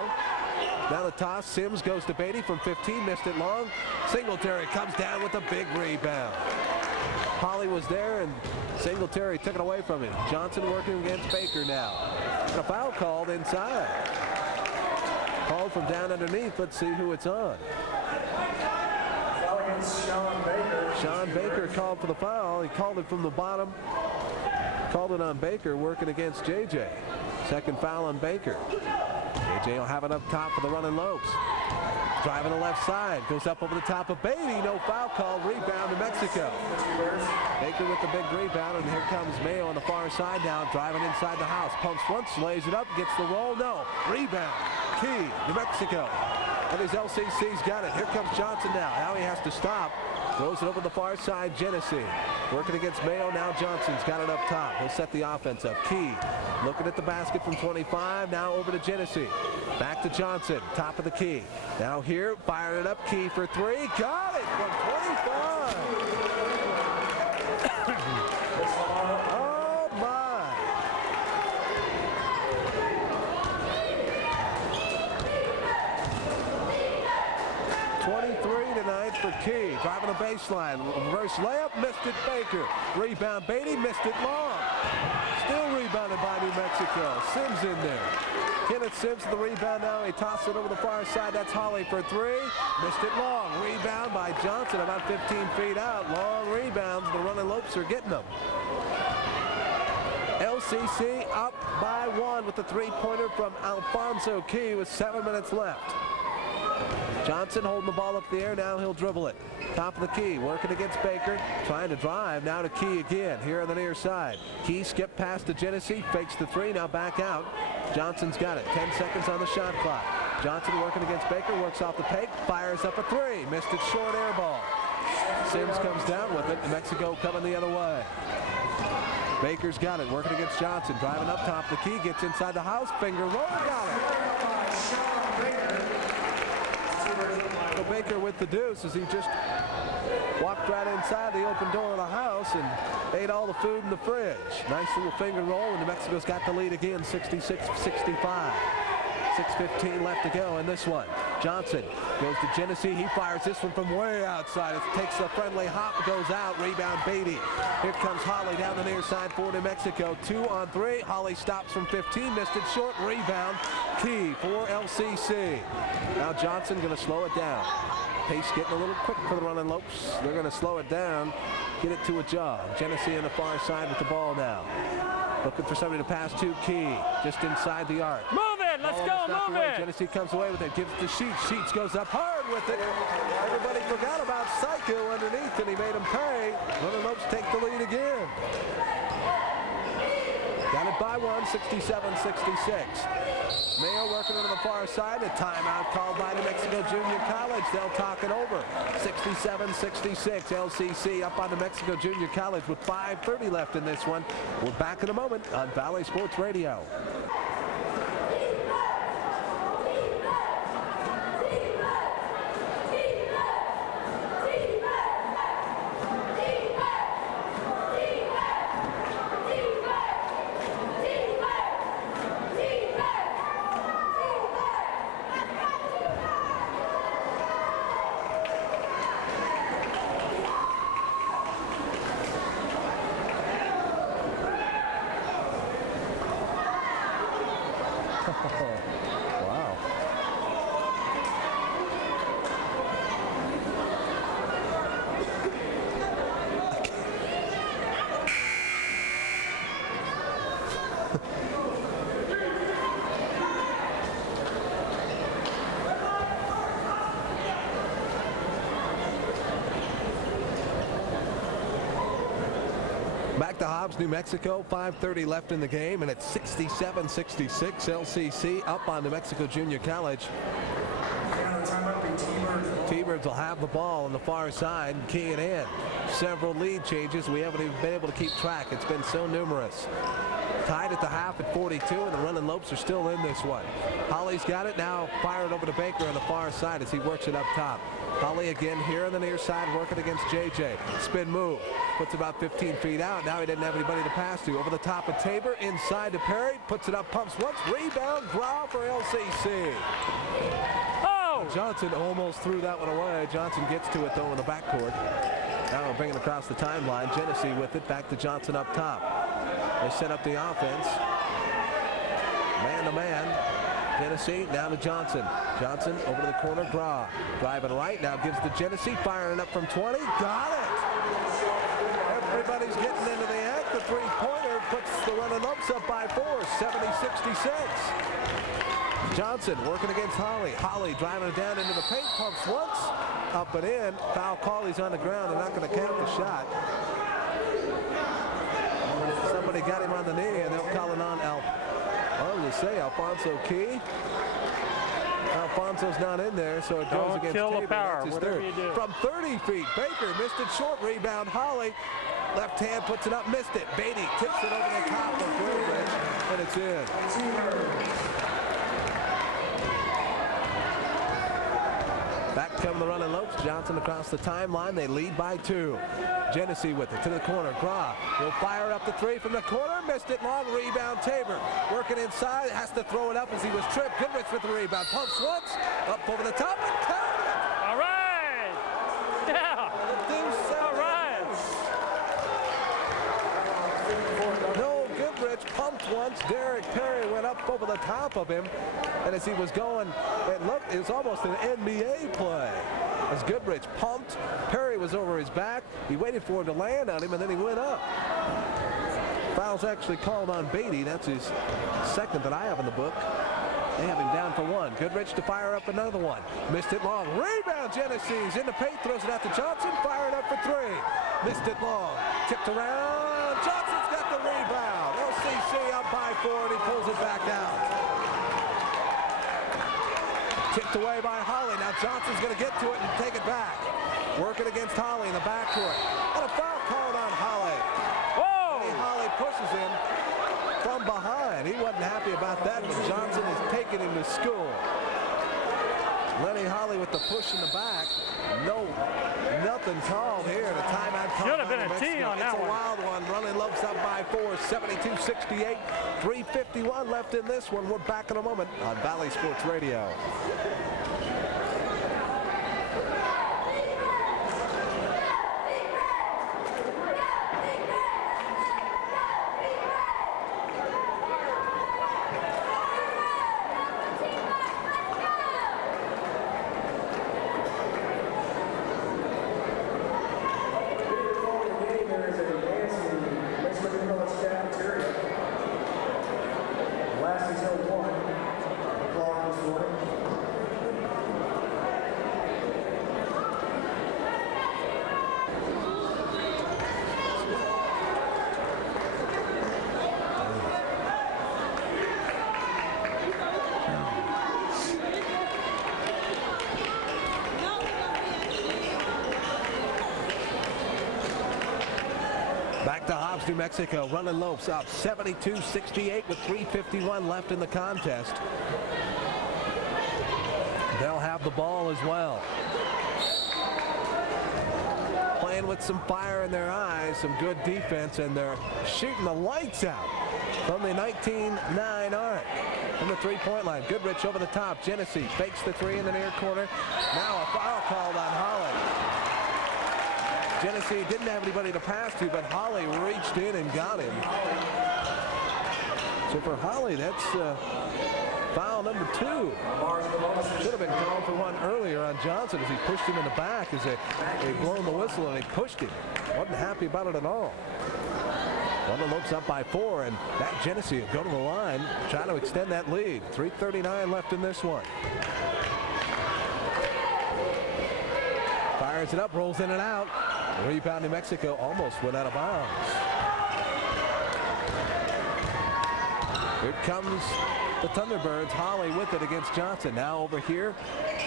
Now the toss, Sims goes to Beatty from 15, missed it long. Singletary comes down with a big rebound. Holly was there and Singletary took it away from him. Johnson working against Baker now. And a foul called inside. Called from down underneath. Let's see who it's on. Foul against Sean Baker. Sean Baker called for the foul. He called it from the bottom. Called it on Baker, working against JJ. Second foul on Baker. JJ will have it up top for the running Lopes. Driving the left side, goes up over the top of Beatty. No foul call. Rebound to Mexico. Baker with the big rebound, and here comes Mayo on the far side now, driving inside the house. Pumps once, lays it up, gets the roll. No. Rebound. Key, New Mexico. And his LCC's got it. Here comes Johnson now. Now he has to stop. Throws it over the far side, Genesee. Working against Mayo, now Johnson's got it up top. He'll set the offense up. Key looking at the basket from 25, now over to Genesee. Back to Johnson, top of the key. Now here, firing it up, Key for 3. Got it from 25. Oh my. Tonight for Key, driving the baseline, reverse layup, missed it Baker. Rebound Beatty, missed it long. Still rebounded by New Mexico. Sims in there. Kenneth Sims for the rebound now. He tosses it over the far side. That's Holly for 3. Missed it long. Rebound by Johnson about 15 feet out. Long rebounds. The running Lopes are getting them. LCC up by 1 with the 3-pointer from Alfonso Key with 7 minutes left. Johnson holding the ball up the air. Now he'll dribble it. Top of the key, working against Baker. Trying to drive. Now to Key again. Here on the near side. Key skipped past to Genesee. Fakes the 3. Now back out. Johnson's got it. 10 seconds on the shot clock. Johnson working against Baker. Works off the peg. Fires up a 3. Missed it short, air ball. Sims comes down with it. New Mexico coming the other way. Baker's got it. Working against Johnson. Driving up top the key. Gets inside the house. Finger roll. Got it. So Baker with the deuce as he just walked right inside the open door of the house and ate all the food in the fridge. Nice little finger roll, and New Mexico's got the lead again, 66-65. 6:15 left to go in this one. Johnson goes to Genesee. He fires this one from way outside. It takes a friendly hop, goes out. Rebound Beatty. Here comes Holly down the near side for New Mexico. 2 on 3. Holly stops from 15. Missed it short. Rebound. Key for LCC. Now Johnson going to slow it down. Pace getting a little quick for the running Lopes. They're going to slow it down. Get it to a jog. Genesee on the far side with the ball now. Looking for somebody to pass to. Key just inside the arc. Move it, let's go, move it. Genesee comes away with it, gives it to Sheets. Sheets goes up hard with it. Everybody forgot about Psycho underneath, and he made him pay. Running Lopes take the lead again. Got it by 1, 67-66. Mayo working on the far side. A timeout called by New Mexico Junior College. They'll talk it over. 67-66. LCC up on New Mexico Junior College with 5:30 left in this one. We're back in a moment on Valley Sports Radio. Wow. Back to Hobbs, New Mexico. 5:30 left in the game, and it's 67-66. LCC up on New Mexico Junior College. T-Birds will have the ball on the far side, key it in. Several lead changes. We haven't even been able to keep track. It's been so numerous. Tied at the half at 42, and the Running Lopes are still in this one. Holly's got it now, fired over to Baker on the far side as he works it up top. Holly again here on the near side working against JJ. Spin move. Puts about 15 feet out. Now he didn't have anybody to pass to. Over the top of Tabor. Inside to Perry. Puts it up. Pumps once. Rebound. Draw for LCC. Oh! Johnson almost threw that one away. Johnson gets to it though in the backcourt. Now we're bringing it across the timeline. Genesee with it. Back to Johnson up top. They set up the offense. Man to man. Genesee down to Johnson. Johnson over to the corner. Graw driving right now, gives to Genesee, firing up from 20. Got it. Everybody's getting into the act. The three-pointer puts the Running Lopes up by 4, 70-66. Johnson working against Holly. Holly driving it down into the paint. Pumps once, up and in. Foul call. He's on the ground. They're not going to count the shot. Somebody got him on the knee, and they'll call it on Alfonso Key. Alfonso's not in there, so it goes against kill Tabor. the power, That's his whatever third. you do. From 30 feet, Baker missed it short. Rebound, Holly. Left hand puts it up, missed it. Beatty tips it over the top of Goldrich, and it's in. Back come the Running Lopes. Johnson across the timeline. They lead by 2. Genesee with it to the corner. Graw will fire up the three from the corner. Missed it long. Rebound Tabor. Working inside. Has to throw it up as he was tripped. Goodrich with the rebound. Pumps once. Up over the top and count it. All right. Yeah. All right. No, Goodrich pumped once. Derek Perry went up over the top of him. And as he was going, it was almost an NBA play. As Goodrich pumped, Perry was over his back. He waited for him to land on him, and then he went up. Foul's actually called on Beatty. That's his second that I have in the book. They have him down for 1. Goodrich to fire up another one. Missed it long. Rebound Genesee's in the paint. Throws it out to Johnson. Firing up for 3. Missed it long. Tipped around. Johnson's got the rebound. LCC up by 4, and he pulls it back out. Tipped away by Holly. Now Johnson's going to get to it and take it back. Working against Holly in the backcourt. And a foul called on Holly. Whoa! Holly pushes him from behind. He wasn't happy about that, but Johnson is taking him to school. Lenny Holly with the push in the back. Nothing called here. The timeout called. Should have been a tee on that one. It's a wild one. Running Lopes up by 4, 72-68. 3:51 left in this one. We're back in a moment on Valley Sports Radio. Back to Hobbs, New Mexico. Running Lopes up 72-68 with 3:51 left in the contest. They'll have the ball as well. Playing with some fire in their eyes, some good defense, and they're shooting the lights out from the 19-9 arc. From the three-point line. Goodrich over the top. Genesee fakes the three in the near corner. Now a foul called on Holly. Genesee didn't have anybody to pass to, but Holly reached in and got him. So for Holly, that's foul number 2. Should have been called for one earlier on Johnson as he pushed him in the back as they blown the whistle and they pushed him. Wasn't happy about it at all. Running Lopes up by 4, and that Genesee will go to the line, trying to extend that lead. 3:39 left in this one. Fires it up, rolls in and out. Rebound New Mexico almost went out of bounds. Here comes the Thunderbirds. Holly with it against Johnson. Now over here,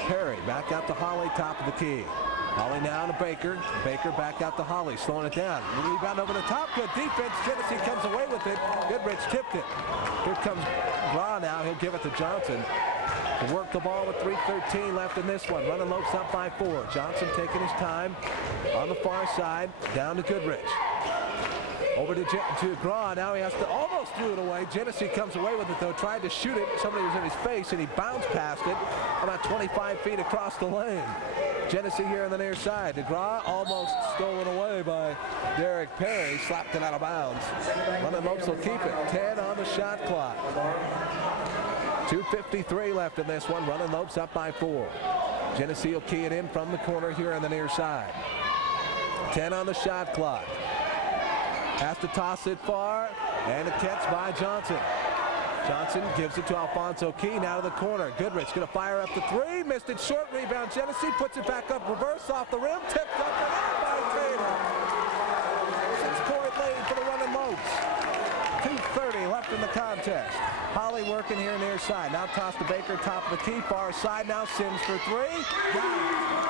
Perry back out to Holly, top of the key. Holly now to Baker. Baker back out to Holly, slowing it down. Rebound over the top. Good defense. Genesee comes away with it. Goodrich tipped it. Here comes Gra now. He'll give it to Johnson. To work the ball with 3:13 left in this one. Running Lopes up by 4. Johnson taking his time on the far side. Down to Goodrich. Over to Gra. Now he has to almost threw it away. Genesee comes away with it though. Tried to shoot it. Somebody was in his face and he bounced past it about 25 feet across the lane. Genesee here on the near side. DeGraw almost stolen away by Derek Perry. Slapped it out of bounds. Running Lopes will keep it. 10 on the shot clock. 2:53 left in this one. Running Lopes up by 4. Genesee will key it in from the corner here on the near side. 10 on the shot clock. Has to toss it far, and a catch by Johnson. Johnson gives it to Alfonso Key, now to the corner. Goodrich going to fire up the 3, missed it short, rebound Genesee, puts it back up, reverse off the rim, tipped up and out by Taylor. 6-point lead for the Running Lopes. 2:30 left in the contest. Holly working here near side, now toss to Baker, top of the key, far side, now Sims for 3. Got it.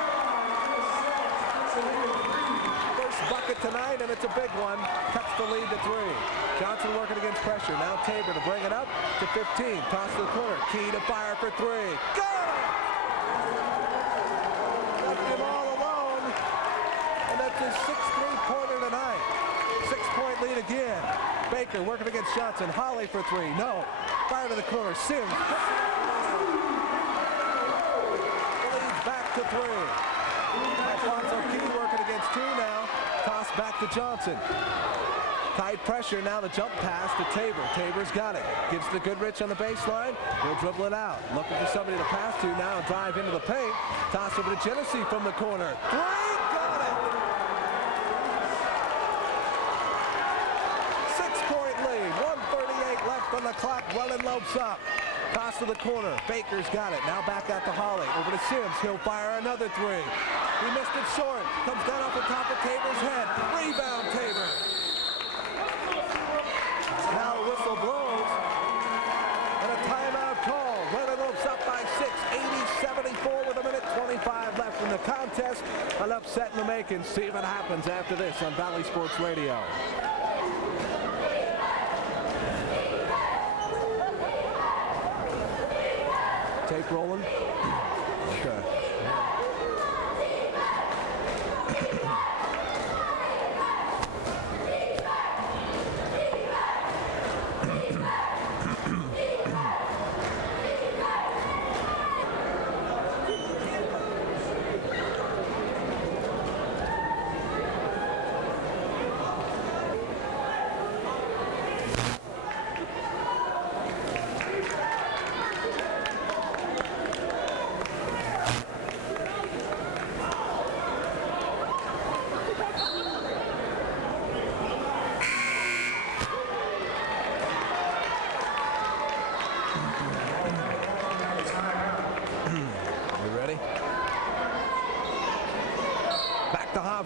Bucket tonight, and it's a big one. Cuts the lead to 3. Johnson working against pressure. Now Tabor to bring it up to 15. Toss to the corner. Key to fire for 3. Got it! Left him all alone. And that's his 6th three-pointer tonight. 6-point lead again. Baker working against Johnson. Holly for 3. No. Fire to the corner. Sims. The lead's back to 3. Alfonso Key working against 2 now. Toss back to Johnson. Tight pressure now, the jump pass to Tabor. Tabor's got it. Gives to Goodrich on the baseline. He'll dribble it out. Looking for somebody to pass to now. Drive into the paint. Toss over to Genesee from the corner. 3, got it! 6-point lead. 1:38 left on the clock. Running Lopes up. Toss to the corner. Baker's got it. Now back out to Holly. Over to Sims. He'll fire another 3. He missed it short. Comes down off the top of Tabor's head. Rebound Tabor. Now the whistle blows. And a timeout call. Running Lopes up by 6. 80-74 with 1:25 left in the contest. An upset in the making. See what happens after this on Valley Sports Radio. Tape rolling. Okay.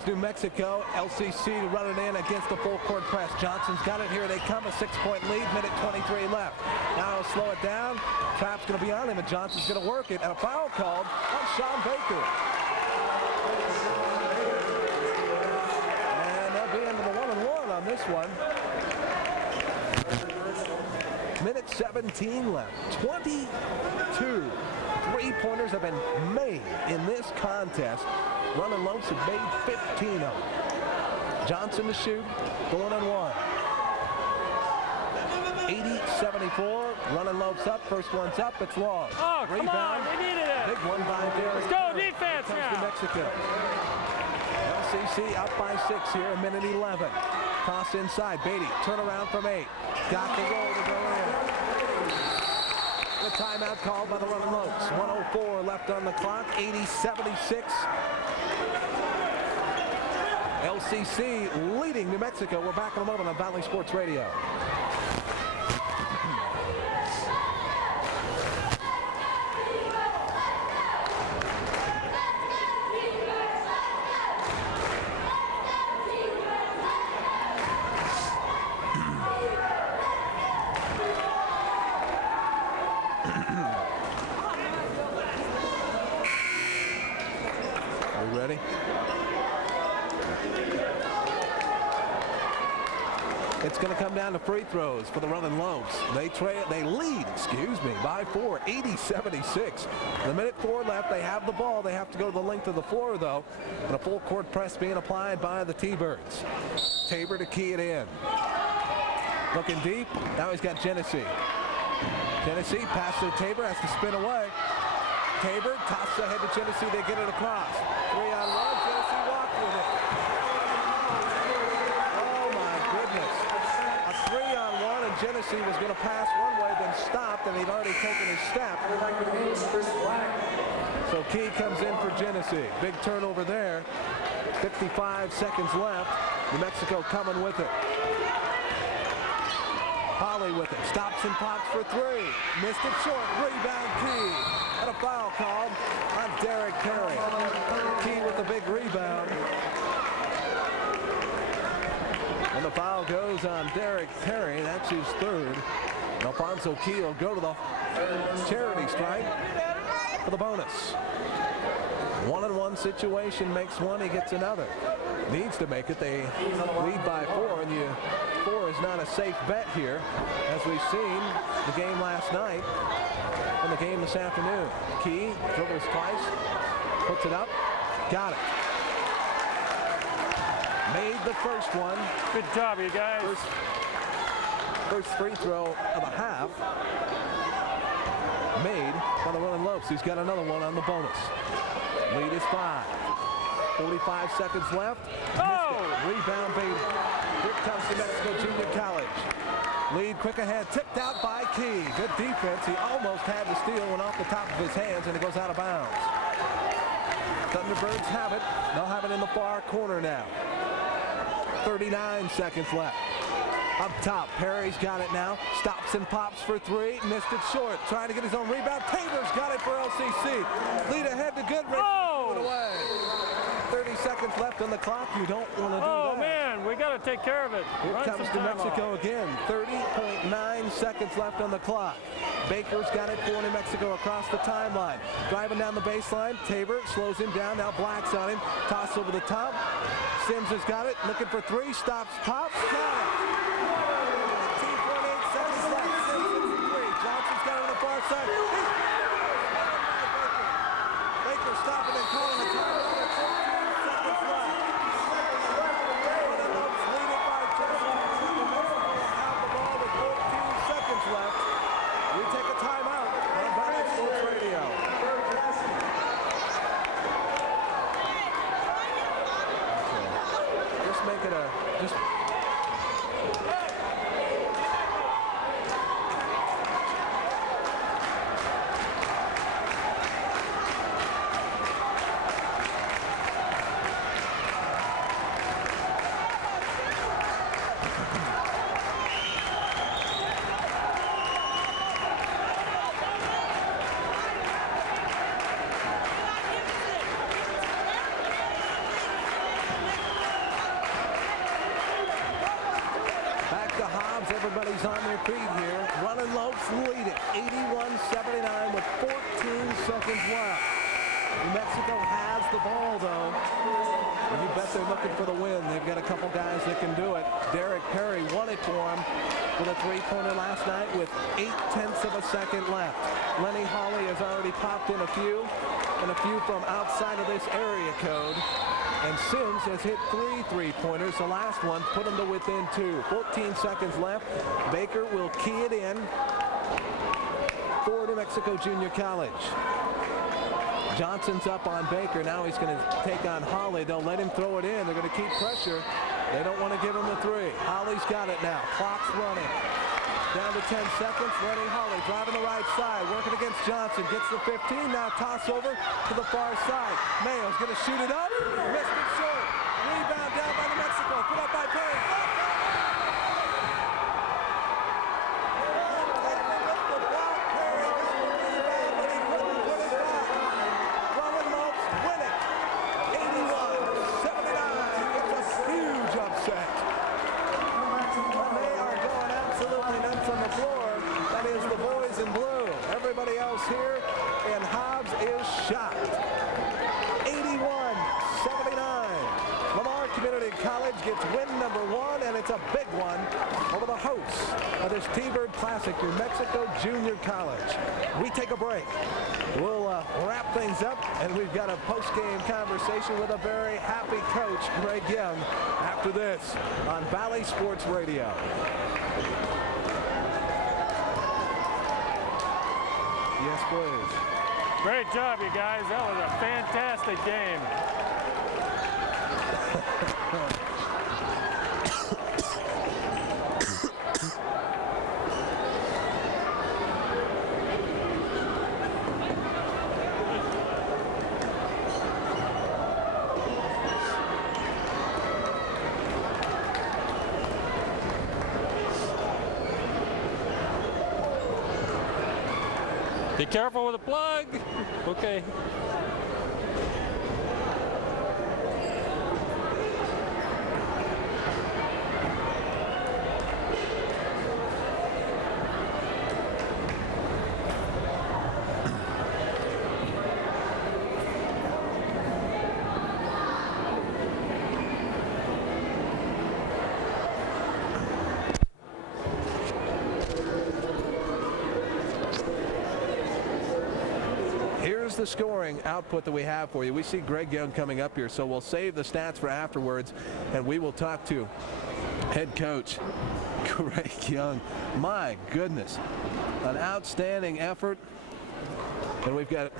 New Mexico, LCC running in against the full court press. Johnson's got it. Here they come, a 6-point lead, 1:23 left. Now he'll slow it down. Trap's going to be on him, and Johnson's going to work it. And a foul called on Sean Baker. And they'll be into the 1-and-1 on this one. 1:17 left. 22 three-pointers have been made in this contest. Running Lopes have made 15 of them. Johnson to shoot, the 1-and-1. 80-74, Running Lopes up, first one's up, it's long. Oh, come on, we needed it. Big one by Derek. Let's go defense now. now. New Mexico. LCC up by 6 here, 1:11. Toss inside, Beatty, turn around from 8. Got the roll to go in. The timeout called by the Running Lopes. 1:04 left on the clock, 80-76. LCC leading New Mexico. We're back in a moment on Valley Sports Radio. already. It's going to come down to free throws for the Running Lopes. They lead, by 4, 80-76. The minute 4 left, they have the ball. They have to go to the length of the floor, though. And a full court press being applied by the T-Birds. Tabor to key it in. Looking deep. Now he's got Genesee. Genesee pass to Tabor, has to spin away. Tabor tosses ahead to Genesee. They get it across. 3-on-1. Genesee walked with it. Oh, my goodness. A 3-on-1, and Genesee was going to pass one way, then stopped, and he'd already taken his step. So Key comes in for Genesee. Big turnover there. 55 seconds left. New Mexico coming with it. Holly with it. Stops and pops for 3. Missed it short. Rebound Key. And a foul called on Derek Perry. Key with the big rebound. And the foul goes on Derek Perry. That's his 3rd. Alfonso Key will go to the charity stripe for the bonus. 1-on-1 situation, makes 1, he gets another. Needs to make it. They lead by 4, and 4 is not a safe bet here, as we've seen the game last night and the game this afternoon. Key dribbles twice, puts it up, got it. Made the first one. Good job, you guys. First free throw of a half made by the Running Lopes. He's got another one on the bonus. Lead is 5. 45 seconds left. Oh! Rebound Beatty. Here comes New Mexico Junior College. Lead quick ahead. Tipped out by Key. Good defense. He almost had the steal, went off the top of his hands, and it goes out of bounds. Thunderbirds have it. They'll have it in the far corner now. 39 seconds left. Up top, Perry's got it now. Stops and pops for 3. Missed it short. Trying to get his own rebound. Tabor's got it for LCC. Lead ahead to Goodrich. Oh! Put it away. 30 seconds left on the clock. You don't want to do that. Oh, man, we got to take care of it. Here comes New Mexico again. 30.9 seconds left on the clock. Baker's got it for New Mexico across the timeline. Driving down the baseline. Tabor slows him down. Now Black's on him. Toss over the top. Sims has got it. Looking for 3. Stops. Pops. Got it. 2.8 seconds left. Sims for 3. Johnson's got it on the far side. Baker stopping and calling the timeout. 14 seconds left. Running Lopes lead it by 10. New Mexico have the ball with 14 seconds left. We take a timeout on Valley Sports Radio. Just make it a everybody's on their feet here. Running Lopes lead it 81-79 with 14 seconds left. New Mexico has the ball, though. And you bet they're looking for the win. They've got a couple guys that can do it. Derek Perry won it for him with a 3-pointer last night with 0.8 of a second left. Lenny Hawley has already popped in a few, and a few from outside of this area code. And Sims has hit 3 3-pointers. The last one put him to within 2. 14 seconds left. Baker will key it in for New Mexico Junior College. Johnson's up on Baker. Now he's going to take on Hawley. They'll let him throw it in. They're going to keep pressure. They don't want to give him the 3. Hawley's got it now. Clock's running. Down to 10 seconds. Lenny Hawley driving the right side, working against Johnson. Gets the 15. Now toss over to the far side. Mayo's going to shoot it up. Missed it short. Rebound down by New Mexico. Put up by Perry. Running Lopes win it. 81-79. It's a huge upset. They are going absolutely nuts on the floor. That is the boys in blue. Everybody else here in Hobbs is shocked. 81-79. it's a big one over the hosts of this T-Bird Classic, New Mexico Junior College. We take a break. We'll wrap things up, and we've got a post-game conversation with a very happy coach, Greg Young, after this on Valley Sports Radio. Yes, please. Great job, you guys. That was a fantastic game. Be careful with the plug. Okay. Here's the scoring output that we have for you. We see Greg Young coming up here, so we'll save the stats for afterwards, and we will talk to head coach Greg Young. My goodness, an outstanding effort. And we've got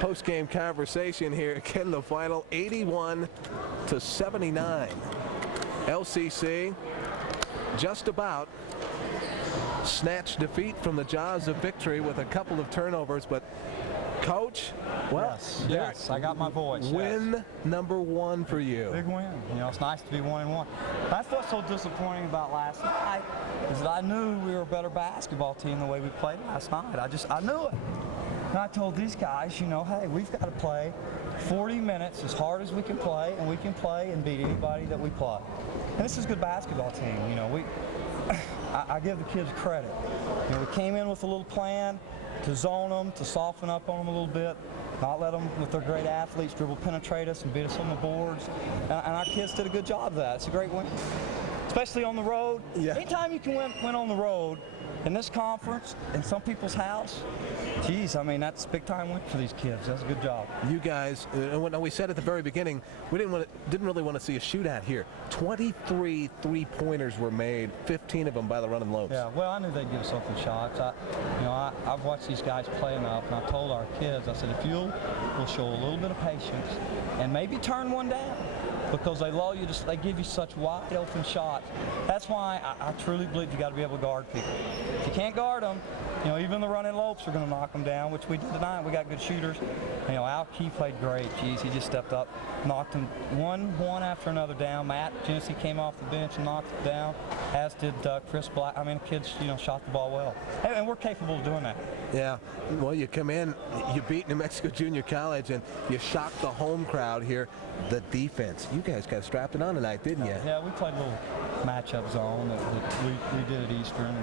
post-game conversation here. Again, the final 81-79. LCC just about snatched defeat from the jaws of victory with a couple of turnovers, but Coach, well, yes, I got my voice. Win number one for you. Big win. You know, it's nice to be 1-1. That's what's so disappointing about last night is that I knew we were a better basketball team the way we played last night. I knew it. And I told these guys, you know, hey, we've got to play 40 minutes as hard as we can play, and we can play and beat anybody that we play. And this is a good basketball team. You know, I give the kids credit. You know, we came in with a little plan to zone them, to soften up on them a little bit, not let them, with their great athletes, dribble penetrate us and beat us on the boards. And our kids did a good job of that. It's a great win, especially on the road. Yeah. Anytime you can win on the road in this conference, in some people's house, geez, I mean, that's a big-time win for these kids. That's a good job. You guys, when we said at the very beginning, we didn't really want to see a shootout here. 23 three-pointers were made, 15 of them by the running Lopes. Yeah, well, I knew they'd give us open shots. I've watched these guys play enough, and I told our kids, I said, if you'll show a little bit of patience and maybe turn one down, because they lull you, they give you such wide open shots. That's why I truly believe you got to be able to guard people. If you can't guard them, you know, even the running Lopes are going to knock them down, which we did tonight. We got good shooters. You know, Al Key played great. Geez, he just stepped up, knocked them one after another down. Matt Genesee came off the bench and knocked it down, as did Chris Black. I mean, the kids, you know, shot the ball well, and we're capable of doing that. Yeah, well, you come in, you beat New Mexico Junior College, and you shocked the home crowd here. The defense, you guys got strapped it on tonight, didn't you? Yeah, we played a little matchup zone that we did at Eastern.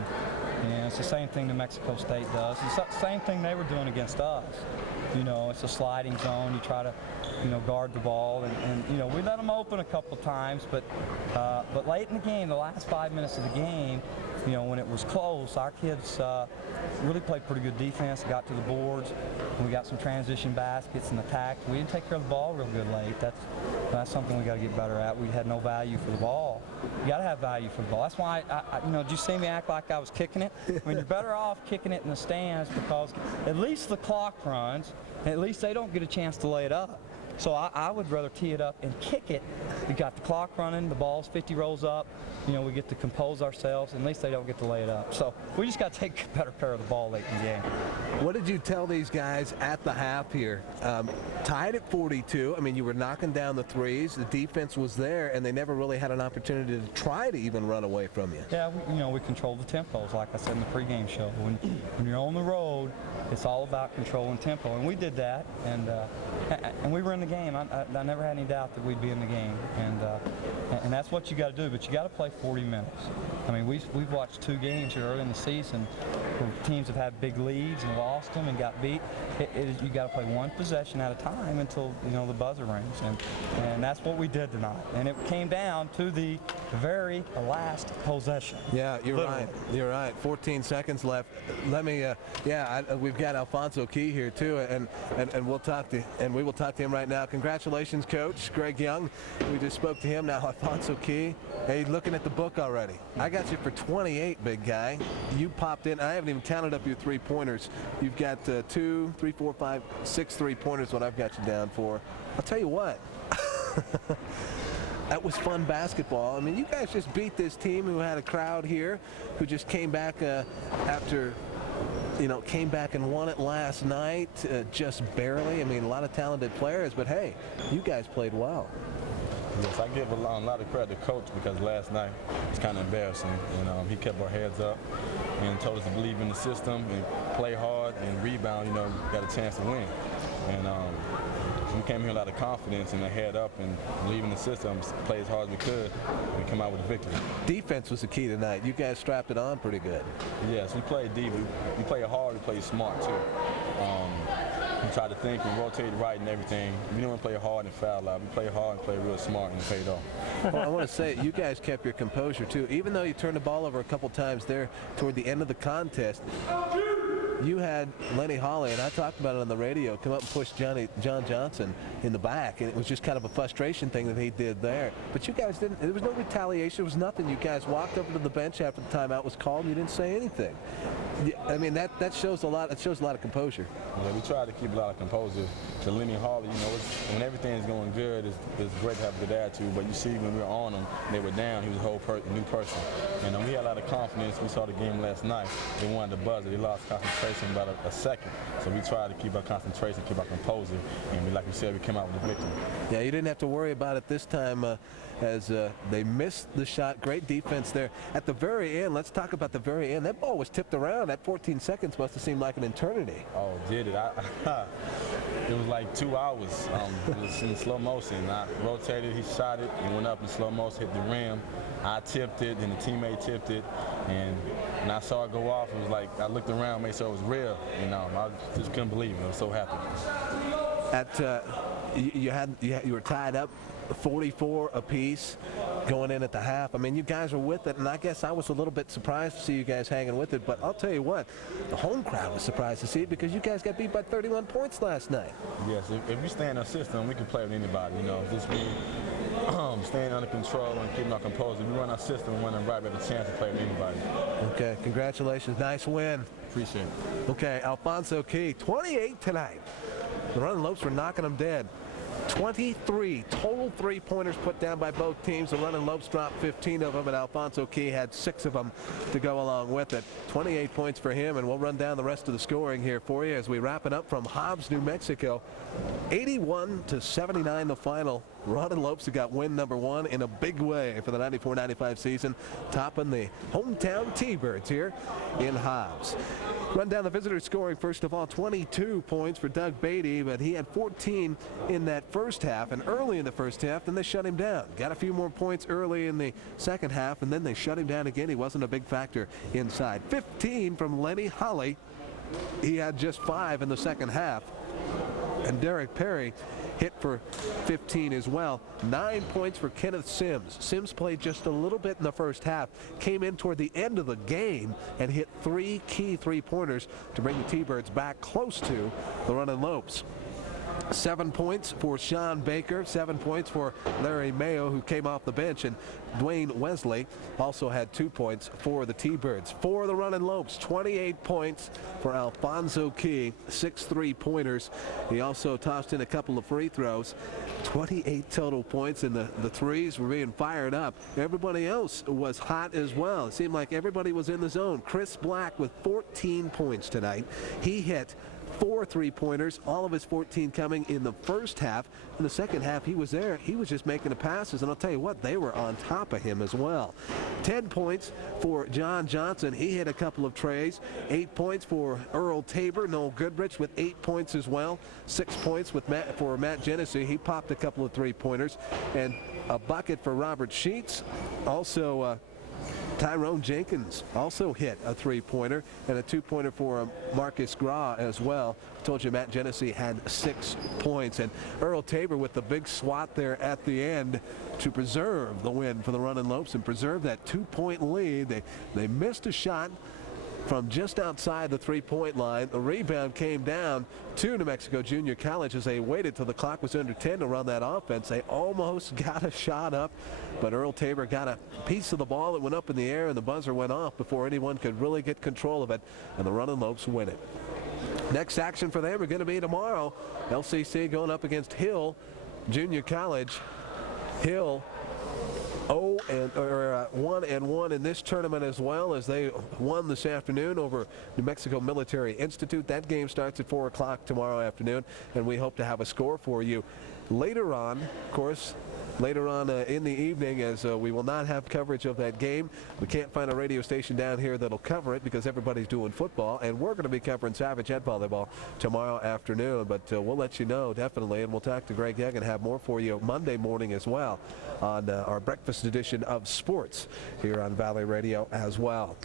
And it's the same thing New Mexico State does. It's the same thing they were doing against us. You know, it's a sliding zone. You try to, you know, guard the ball, and you know, we let them open a couple times, but late in the game, the last 5 minutes of the game, you know, when it was close, our kids really played pretty good defense, got to the boards, and we got some transition baskets and attacked. We didn't take care of the ball real good late. That's something we got to get better at. We had no value for the ball. You got to have value for the ball. That's why, you know, did you see me act like I was kicking it? I mean, you're better off kicking it in the stands, because at least the clock runs, and at least they don't get a chance to lay it up. So I would rather tee it up and kick it. We got the clock running, the ball's 50 rolls up, you know, we get to compose ourselves, and at least they don't get to lay it up. So we just got to take better care of the ball late in the game. What did you tell these guys at the half here? Tied at 42. I mean, you were knocking down the threes. The defense was there, and they never really had an opportunity to try to even run away from you. Yeah, you know, we control the tempos, like I said in the pregame show. When you're on the road, it's all about control and tempo, and we did that, and we were in the game. I never had any doubt that we'd be in the game, and that's what you got to do. But you got to play 40 minutes. I mean, we've watched 2 games here early in the season where teams have had big leads and lost them and got beat. You got to play 1 possession at a time until the buzzer rings, and that's what we did tonight. And it came down to the very last possession. Yeah, you're right. You're right. 14 seconds left. Let me. We've got Alfonso Key here too, and we will talk to him right now. Congratulations, Coach Greg Young. We just spoke to him. Now Alfonso Key. Hey, looking at the book already. I got you for 28, big guy. You popped in. I haven't even counted up your 3-pointers. You've got 2, 3, 4, 5, 6 3-pointers. What I've got you down for. I'll tell you what. That was fun basketball. I mean, you guys just beat this team who had a crowd here, who just came back after, came back and won it last night, just barely. I mean, a lot of talented players, but hey, you guys played well. Yes, I give a lot of credit to Coach because last night was kind of embarrassing. He kept our heads up and told us to believe in the system and play hard and rebound, got a chance to win. And we came here with a lot of confidence and a head up and believe in the system, play as hard as we could, and we come out with a victory. Defense was the key tonight. You guys strapped it on pretty good. Yes, we played deep. We played hard, we played smart too. We tried to think and rotate right and everything. We didn't want to play hard and foul out. We played hard and played real smart, and it paid off. Well, I want to say, you guys kept your composure too. Even though you turned the ball over a couple times there toward the end of the contest, you had Lenny Hawley, and I talked about it on the radio, come up and push John Johnson in the back, and it was just kind of a frustration thing that he did there. But you guys didn't, there was no retaliation, there was nothing. You guys walked over to the bench after the timeout was called, and you didn't say anything. I mean, that shows a lot. It shows a lot of composure. Yeah, we try to keep a lot of composure. To Lenny Hawley, when everything's going good, it's great to have a good attitude. But you see, when we were on them, they were down. He was a whole new person. And we had a lot of confidence. We saw the game last night. They wanted to buzzer. They lost concentration about a second. So we tried to keep our concentration, keep our composure, and like we said, we came out with a victory. Yeah, you didn't have to worry about it this time as they missed the shot. Great defense there. At the very end, let's talk about the very end. That ball was tipped around. That 14 seconds must have seemed like an eternity. Oh, did it? It was like 2 hours. It was in slow motion. I rotated, he shot it, and went up in slow motion, hit the rim. I tipped it, and the teammate tipped it, and when I saw it go off, it was like I looked around, made sure it was real. I just couldn't believe it. I was so happy. You were tied up 44 apiece going in at the half. I mean, you guys were with it, and I guess I was a little bit surprised to see you guys hanging with it, but I'll tell you what, the home crowd was surprised to see it because you guys got beat by 31 points last night. Yes, if we stay in our system, we can play with anybody. Just be staying under control and keeping our composure. If we run our system and running right, we have a chance to play with anybody. Okay, congratulations. Nice win. Appreciate it. Okay, Alfonso Key, 28 tonight. The Running Lopes were knocking them dead. 23 total 3-pointers put down by both teams. The Running Lopes dropped 15 of them, and Alfonso Key had 6 of them to go along with it. 28 points for him, and we'll run down the rest of the scoring here for you as we wrap it up from Hobbs, New Mexico. 81-79 the final. Running Lopes who got win number 1 in a big way for the 94-95 season, topping the hometown T-Birds here in Hobbs. Run down the visitor scoring first of all. 22 points for Doug Beatty, but he had 14 in that first half, and early in the first half, then they shut him down. Got a few more points early in the second half, and then they shut him down again. He wasn't a big factor inside. 15 from Lenny Hawley. He had just 5 in the second half. And Derek Perry hit for 15 as well. 9 points for Kenneth Sims. Sims played just a little bit in the first half, came in toward the end of the game and hit 3 key 3-pointers to bring the T-Birds back close to the Running Lopes. 7 points for Sean Baker, 7 points for Larry Mayo, who came off the bench, and Dwayne Wesley also had 2 points for the T-Birds. For the Running Lopes, 28 points for Alfonso Key, 6 3-pointers. He also tossed in a couple of free throws. 28 total points, and the threes were being fired up. Everybody else was hot as well. It seemed like everybody was in the zone. Chris Black with 14 points tonight. He hit 4 3-pointers, all of his 14 coming in the first half. In the second half, he was there. He was just making the passes, and I'll tell you what, they were on top of him as well. 10 points for John Johnson. He hit a couple of trays. 8 points for Earl Tabor. Noel Goodrich with 8 points as well. 6 points for Matt Genesee. He popped a couple of 3-pointers. And a bucket for Robert Sheets. Also, Tyrone Jenkins also hit a 3-pointer, and a 2-pointer for Marcus Graw as well. Told you Matt Genesee had 6 points, and Earl Tabor with the big swat there at the end to preserve the win for the Runnin' Lopes and preserve that 2-point lead. They missed a shot from just outside the 3-point line. The rebound came down to New Mexico Junior College as they waited till the clock was under 10 to run that offense. They almost got a shot up, but Earl Tabor got a piece of the ball that went up in the air, and the buzzer went off before anyone could really get control of it, and the Runnin' Lopes win it. Next action for them are going to be tomorrow. LCC going up against Hill Junior College. Hill 1-1 in this tournament, as well as they won this afternoon over New Mexico Military Institute. That game starts at 4 o'clock tomorrow afternoon, and we hope to have a score for you later on, of course. Later on in the evening, as we will not have coverage of that game. We can't find a radio station down here that'll cover it because everybody's doing football, and we're going to be covering Savage Head Volleyball tomorrow afternoon. But we'll let you know, definitely, and we'll talk to Greg Young and have more for you Monday morning as well on our breakfast edition of sports here on Valley Radio as well.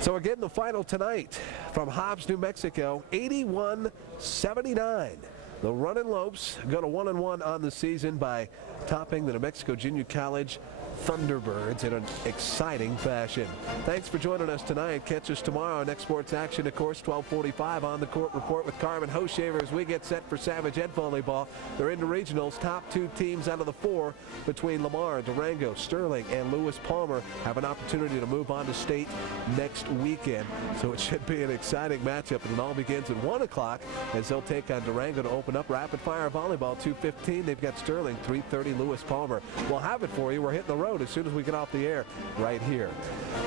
So again, the final tonight from Hobbs, New Mexico, 81-79. The Runnin' Lopes go to 1-1 on the season by topping the New Mexico Junior College Thunderbirds in an exciting fashion. Thanks for joining us tonight. Catch us tomorrow. Next sports action, of course, 12:45 on the court report with Carmen Hoshaver as we get set for Savage Ed Volleyball. They're into regionals. Top 2 teams out of the 4 between Lamar, Durango, Sterling, and Lewis Palmer have an opportunity to move on to state next weekend. So it should be an exciting matchup, and it all begins at 1 o'clock as they'll take on Durango to open up rapid fire volleyball. 2:15. They've got Sterling. 3:30 Lewis Palmer. We'll have it for you. We're hitting the road as soon as we get off the air right here.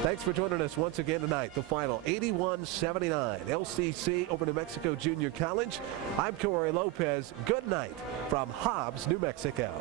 Thanks for joining us once again tonight. The final 81-79 LCC over New Mexico Junior College. I'm Corey Lopez. Good night from Hobbs, New Mexico.